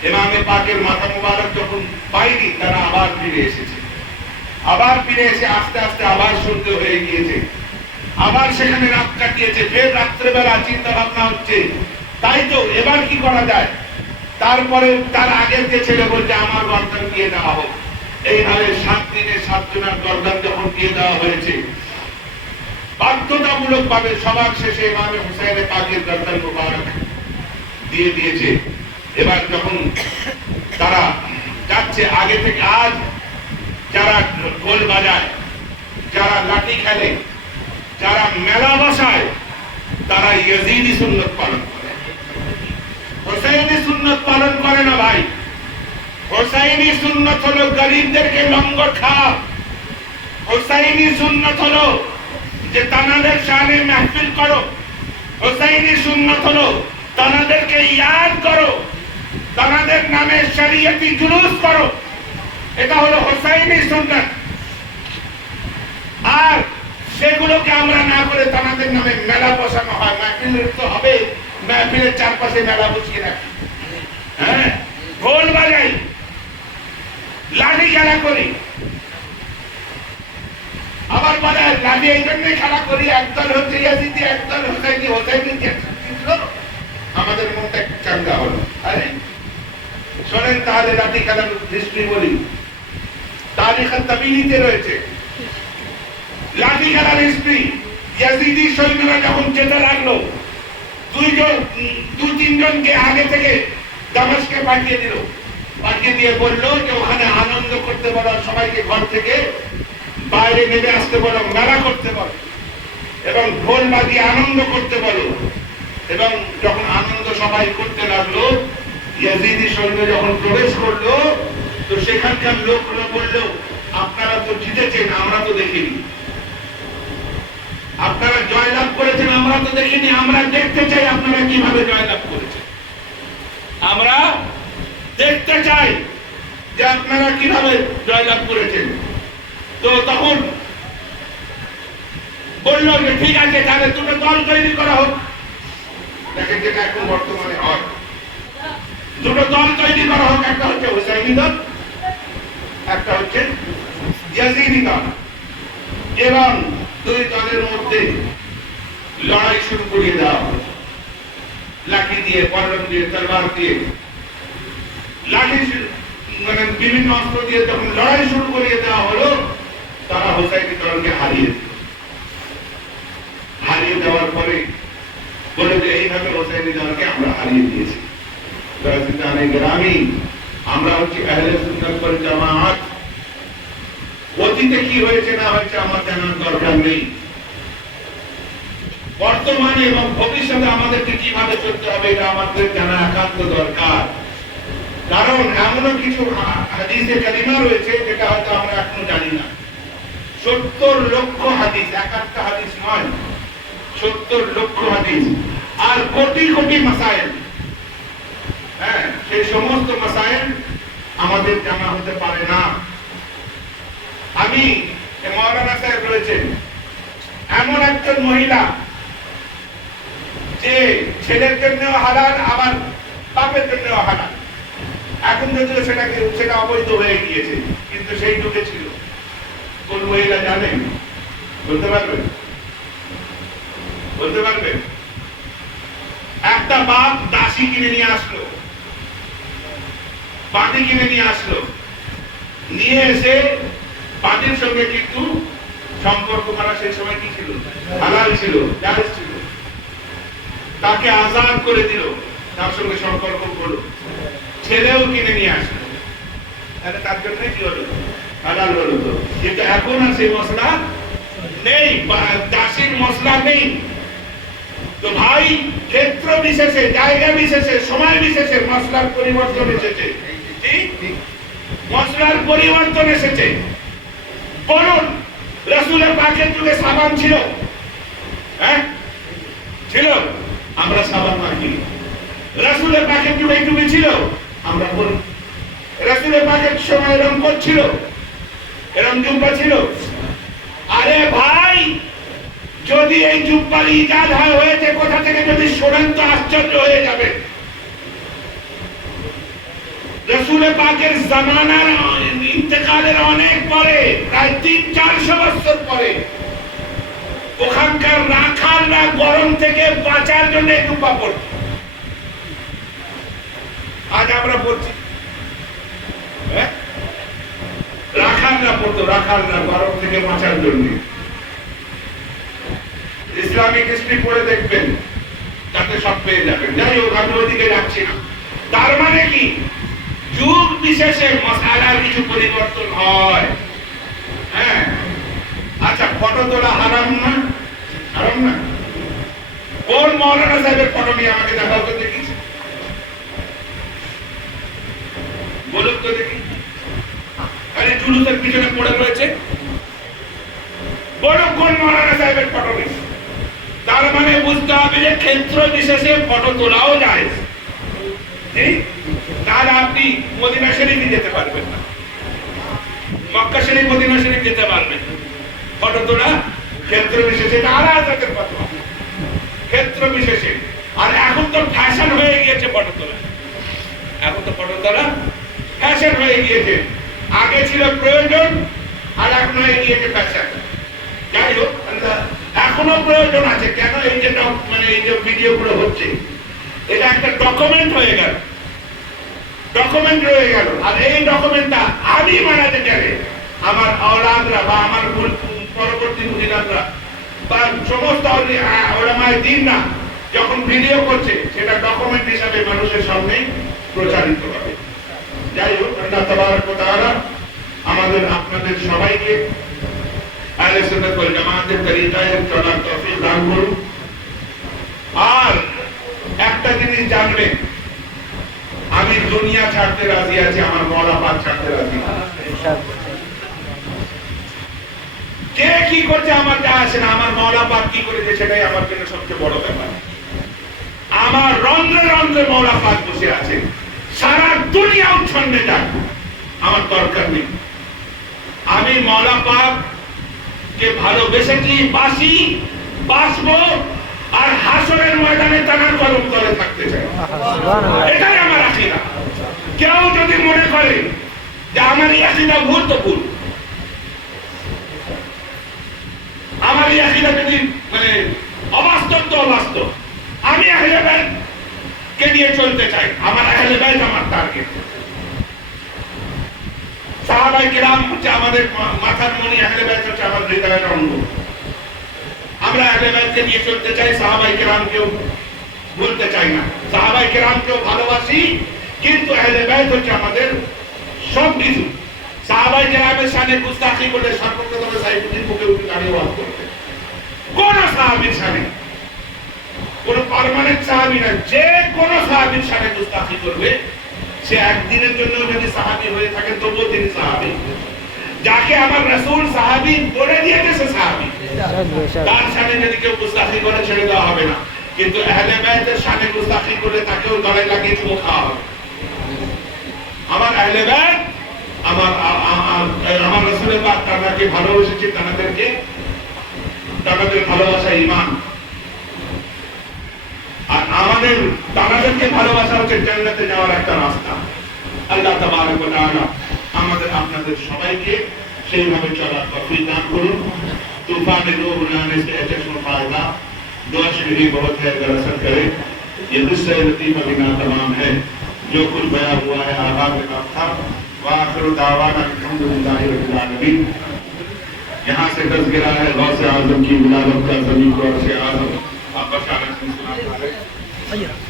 ইমামে পাকের মাথা মুবারক যখন পাইনি, তারা আবার ফিরে এসেছে। আবার ফিরে এসে আস্তে আস্তে আবার সন্ধ্যে হয়ে গিয়েছে, আবার সেখানে রাত কাটিয়েছে। ফের রাত্রেবেলা চিন্তা ভাবনা হচ্ছে, তাই তো এবার কি করা যায়। তারপরে তার আগের যে ছেলে বলছে আমার গর্দান দিয়ে দেওয়া হোক। এইভাবে 7 দিনে 7 জনের গর্দান যখন দিয়ে দেওয়া হয়েছে, বাধ্যতামূলক ভাবে সবার শেষে ইমামে হুসাইন পাকের গর্দান মুবারক দিয়ে দিয়েছে। এবার যখন তারা যাচ্ছে, আগে থেকে আজ যারা ঢোল বাজায়, যারা লাঠি খেলে, যারা মেলা বসায়, তারা ইয়াজিদি সুন্নত পালন করে, হুসাইনি সুন্নত পালন করে না ভাই। হুসাইনি সুন্নত হলো গরিবদেরকে লঙ্গর খাওয়া। হুসাইনি সুন্নত হলো যে তানাদের শানে মাহফিল করো। হুসাইনি সুন্নত হলো তানাদেরকে ইয়াদ করো, তানাদের নামে শরীয়তি জুলুস করো। এটা হলো হুসাইনি সুন্নাত। আর সেগুলোকে আমরা না করে তানাদের নামে মেলা বসানো হয়। মাহফিল তো হবে, মাহফিলের চারপাশে মেলা বসিয়ে রাখি, হ্যাঁ, ঢোল বাজাই, লাঠি খেলা করি। আবার বলে লাঠি এই জন্যই খেলা করি, একদল হচ্ছে ইয়াজিদি, একদল হুসাইনি। হুসাইনি আমাদের মনটা একটু চাঙ্গা হলো। আরে শোনেন তাহলে লাঠি খেলার হিস্ট্রি বলি, তারিখ তাবিনীতে রয়েছে লাঠি খেলার হিস্ট্রি। ইয়াজিদি সৈন্যরা যখন যেতে লাগলো, 2-3 জনকে আগে থেকে দামেস্কে পাঠিয়ে দিল, পাঠিয়ে দিয়ে বললো যে ওখানে আনন্দ করতে বলো, সবাইকে ঘর থেকে বাইরে নেমে আসতে বলো, মেলা করতে বলো এবং ঢোল বাজিয়ে আনন্দ করতে বলো। এবং যখন আনন্দ সবাই করতে লাগলো, ইয়াজিদি সৈন্য যখন প্রবেশ করলো, তো সেখানকার লোকরা বললো আপনারা তো জিতেছেন, আমরা তো দেখিনি। আপনারা জয়লাভ করেছেন, আমরা তো দেখিনি। আমরা দেখতে চাই আপনারা কিভাবে জয়লাভ করেছেন। আমরা দেখতে চাই যে আপনারা কিভাবে জয়লাভ করেছেন। তো তখন বললো যে ঠিক আছে, তাহলে 2টো দল তৈরি করা হোক। দেখেন যেটা এখন বর্তমানে হয়, 2টো দল তৈরি করা হোক। একটা হচ্ছে হুসাইনি দল, একটা হচ্ছে ইয়াজিদি দল। এবং 2 দলের মধ্যে লড়াই শুরু করিয়ে দেওয়া হলো, লাঠি দিয়ে, পল্লম দিয়ে, তরবার দিয়ে, লাঠি মানে বিভিন্ন অস্ত্র দিয়ে যখন লড়াই শুরু করিয়ে দেওয়া হলো, তারা হুসাইনি দলকে হারিয়ে দিল। হারিয়ে দেওয়ার পরে বলে যে এইভাবে হুসাইনি দলকে আমরা হারিয়ে দিয়েছি। গ্রামী আমরা হচ্ছে আহলে সুন্নাত ওয়াল জামাত। অতীতে কি হয়েছে না হয়েছে আমার জানার দরকার নেই, বর্তমানে এবং ভবিষ্যতে আমাদেরকে কিভাবে চলতে হবে এটা আমাদের জানা একান্ত দরকার। কারণ এমনও কিছু হাদিসে কারিমা রয়েছে যেটা হয়তো আমরা এখনো জানি না। 70 লক্ষ হাদিস, একটা হাদিস নয়, 70 লক্ষ হাদিস, আর কোটি কোটি মাসাইল। হ্যাঁ, সেই সমস্ত মাসাইল আমাদের জানা হতে পারে না। আমি মাওলানা সাহেব রয়েছেন, এমন একজন মহিলা যে ছেলের জন্যও হালাল, আবার বাপের জন্যও হালাল। এখন যদিও সেটা অবৈধ হয়ে গিয়েছে, কিন্তু সেই যুগে ছিল। কোন মহিলা জানেন? বলতে পারবেন? বলতে পারবেন? একটা বাপ দাসী কিনে নিয়ে আসলো, পাটি কিনে নিয়ে আসলো, নিয়ে এসে পাটির সঙ্গে কিন্তু সম্পর্ক করা সেই সময় কি ছিল? হালাল ছিল, জায়েজ ছিল। তাকে আজাদ করে দিল, তার সঙ্গে সম্পর্ক করলো, ছেলেও কিনে নিয়ে আসলো, তাহলে তার জন্য কি হলো? হালাল হলো। তো কিন্তু এখন আর সেই মশলা নেই, দাসীর মশলা নেই। তো ভাই, ক্ষেত্র বিশেষে, জায়গা বিশেষে, সময় বিশেষে মশলার পরিবর্তন এসেছে। মশলার পরিবর্তন এসেছে। বলুন, রাসূলের পাকের যুগে সাবান ছিল? হ্যাঁ ছিল, আমরা সাবান মাখি। রাসূলের পাকের যুগে এইটুকু ছিল, আমরা বলি। রাসূলের পাকের সময় এরকম করছিল, এরকম জুব্বা ছিল? আরে ভাই, যদি এই জুব্বার ইজাদ হয়েছে কোথা থেকে যদি শোনেন তো আশ্চর্য হয়ে যাবে। রাসূলের পাকের জামানার ইন্তেকালের অনেক পরে, প্রায় 300-400 বছর পরে, ওখানকার রাখালরা গরম থেকে বাঁচার জন্য জুব্বা পরত। আজ আমরা পড়ছি, রাখালরা পড়তো, রাখালরা গরম থেকে বাঁচার জন্য। ইসলামিক হিস্ট্রি পড়ে দেখবেন, তাতে সব পেয়ে যাবেন। যাই হোক, আমি ওইদিকে যাচ্ছি না। তার মানে কি, যুগ বিশেষে মশালার কিছু পরিবর্তন হয়। হ্যাঁ, আচ্ছা, ফটো তোলা হারাম না? হারাম না? কোন মৌলানা সাহেবের ফটো নিয়ে আমাকে দেখাও তো দেখি, বলুন তো দেখি। আরে জুলুসের পিছনে পড়ে রয়েছে, বড় কোন মৌলানা সাহেবের ফটো নেই? তার মানে বুঝতে হবে যে ক্ষেত্র বিশেষে ফটো তোলাও যায়। তাহলে আপনি মদিনা শরীফে যেতে পারবেন না, মক্কা শরীফ, মদিনা শরীফ যেতে পারবেন। ফটো তোলা ক্ষেত্র বিশেষে, এটা আলাদা কথা, ক্ষেত্র বিশেষে। আর এখন তো ফ্যাশন হয়ে গিয়েছে ফটো তোলা, এখন তো ফটো তোলা ফ্যাশন হয়ে গিয়েছে। আগে ছিল প্রয়োজন, আর এখন হয়ে গিয়েছে ফ্যাশন। যাই হোক, এখনো প্রয়োজন আছে। কেন? এই যে মানে এই যে ভিডিও গুলো হচ্ছে, এটা একটা ডকুমেন্ট হয়ে গেল, ডকুমেন্ট রয়ে গেল। আর এই ডকুমেন্টটা আমি বানাতে গেলে আমার আওলাদরা বা আমার পরবর্তী মুজিদাররা বা সমস্ত ওলামায়ে দ্বীনরা যখন ভিডিও করছে, সেটা ডকুমেন্ট হিসাবে মানুষের সামনে প্রচারিত হবে। যাই হোক, আল্লাহ তাবারক ওয়া তাআলা আমাদের আপনাদের সবাইকে আহলে সুন্নাত ওয়াল জামাতের তরিকায় চলার তৌফিক দান করুন। আর একটা জিনিস জানবেন, আমি দুনিয়া ছাড়তে রাজি আছি, আমার মওলা পাক ছাড়তে রাজি না। কে কি করছে আমার যা আসে না, আমার মওলা পাক কি করেছে সেটাই আমার জন্য সবচেয়ে বড় ব্যাপার। আমার রন্ধ্রে রন্ধ্রে মওলা পাক বসে আছে, সারা দুনিয়া উচ্ছন্নে যাক, আমার দরকার নেই। আমি মওলা পাক কে ভালোবেসেছি, বাসি, বাসবো, আর হাসরের ময়দানে তার কলম তলে থাকতে চাই। এটাই আমার আকীদা। কেউ যদি মনে করে যে আমার এই আকীদা ভুল, তো ভুল। আমার এই আকীদা যদি মানে অবাস্তব, তো অবাস্তব। আমি আহলে বাইত কে নিয়ে চলতে চাই, আমার আহলে বাইত আমার টার্গেট। সাহাবায়ে কিরাম হচ্ছে আমাদের মাথার মণি, আহলে বাইত হচ্ছে আমাদের হৃদয়ের অঙ্গ। আমরা আহলে বাইতকে নিয়ে চলতে চাই, সাহাবায়ে কিরামকেও ভুলতে চাই না। সাহাবায়ে কিরামকেও ভালোবাসি, কিন্তু আহলে বাইত হচ্ছে আমাদের সবকিছু। সাহাবায়ে কিরামের শানে গুস্তাখি করলে সর্বপ্রথমে সাইফুদ্দিন মুখে উঠে দাঁড়িয়ে ওয়াজ করতে। কোন সাহাবীর শানে, কোন পার্মানেন্ট সাহাবী না, যে কোন সাহাবীর শানে গুস্তাখি করবে, সে একদিনের জন্য যদি সাহাবী হয়ে থাকে তবুও তিনি সাহাবী। যাকে আমার রাসূল সাহাবী বলে দিয়েছে সে সাহাবী। তার শানে যদি কেউ গুস্তাখি করে ছেড়ে দেওয়া হবে না, কিন্তু আহলে বাইতের শানে গুস্তাখি করলে তাকেও গলায় লাগিয়ে চুমো খাওয়া হবে। আমার আহলে বাইত, আমার রাসূলের পাক তাদেরকে ভালোবেসেছে, তাদের ভালোবাসা ঈমান। আর আমাদের তাদেরকে ভালোবাসা হচ্ছে জান্নাতে যাওয়ার একটা রাস্তা। আল্লাহ তাবারক ওয়া তাআলা আমাদের আপনাদের সবাইকে সেইভাবে চলার তৌফিক দান করুন। तूफान नूह बुलाने से चश्म फायदा दुआ ही बहुत है अगर असर करे। ये किस्सा लतीफ़ा बिना तमाम है, जो कुछ बयां हुआ है आगाज़ में था। वाखिर दावाना अल्हम्दुलिल्लाहि रब्बिल आलमीन। यहाँ से तज़किरा है गौसे आज़म की विलादत का, ज़मीन को अर्श-ए आज़म आप बशारत में सुना।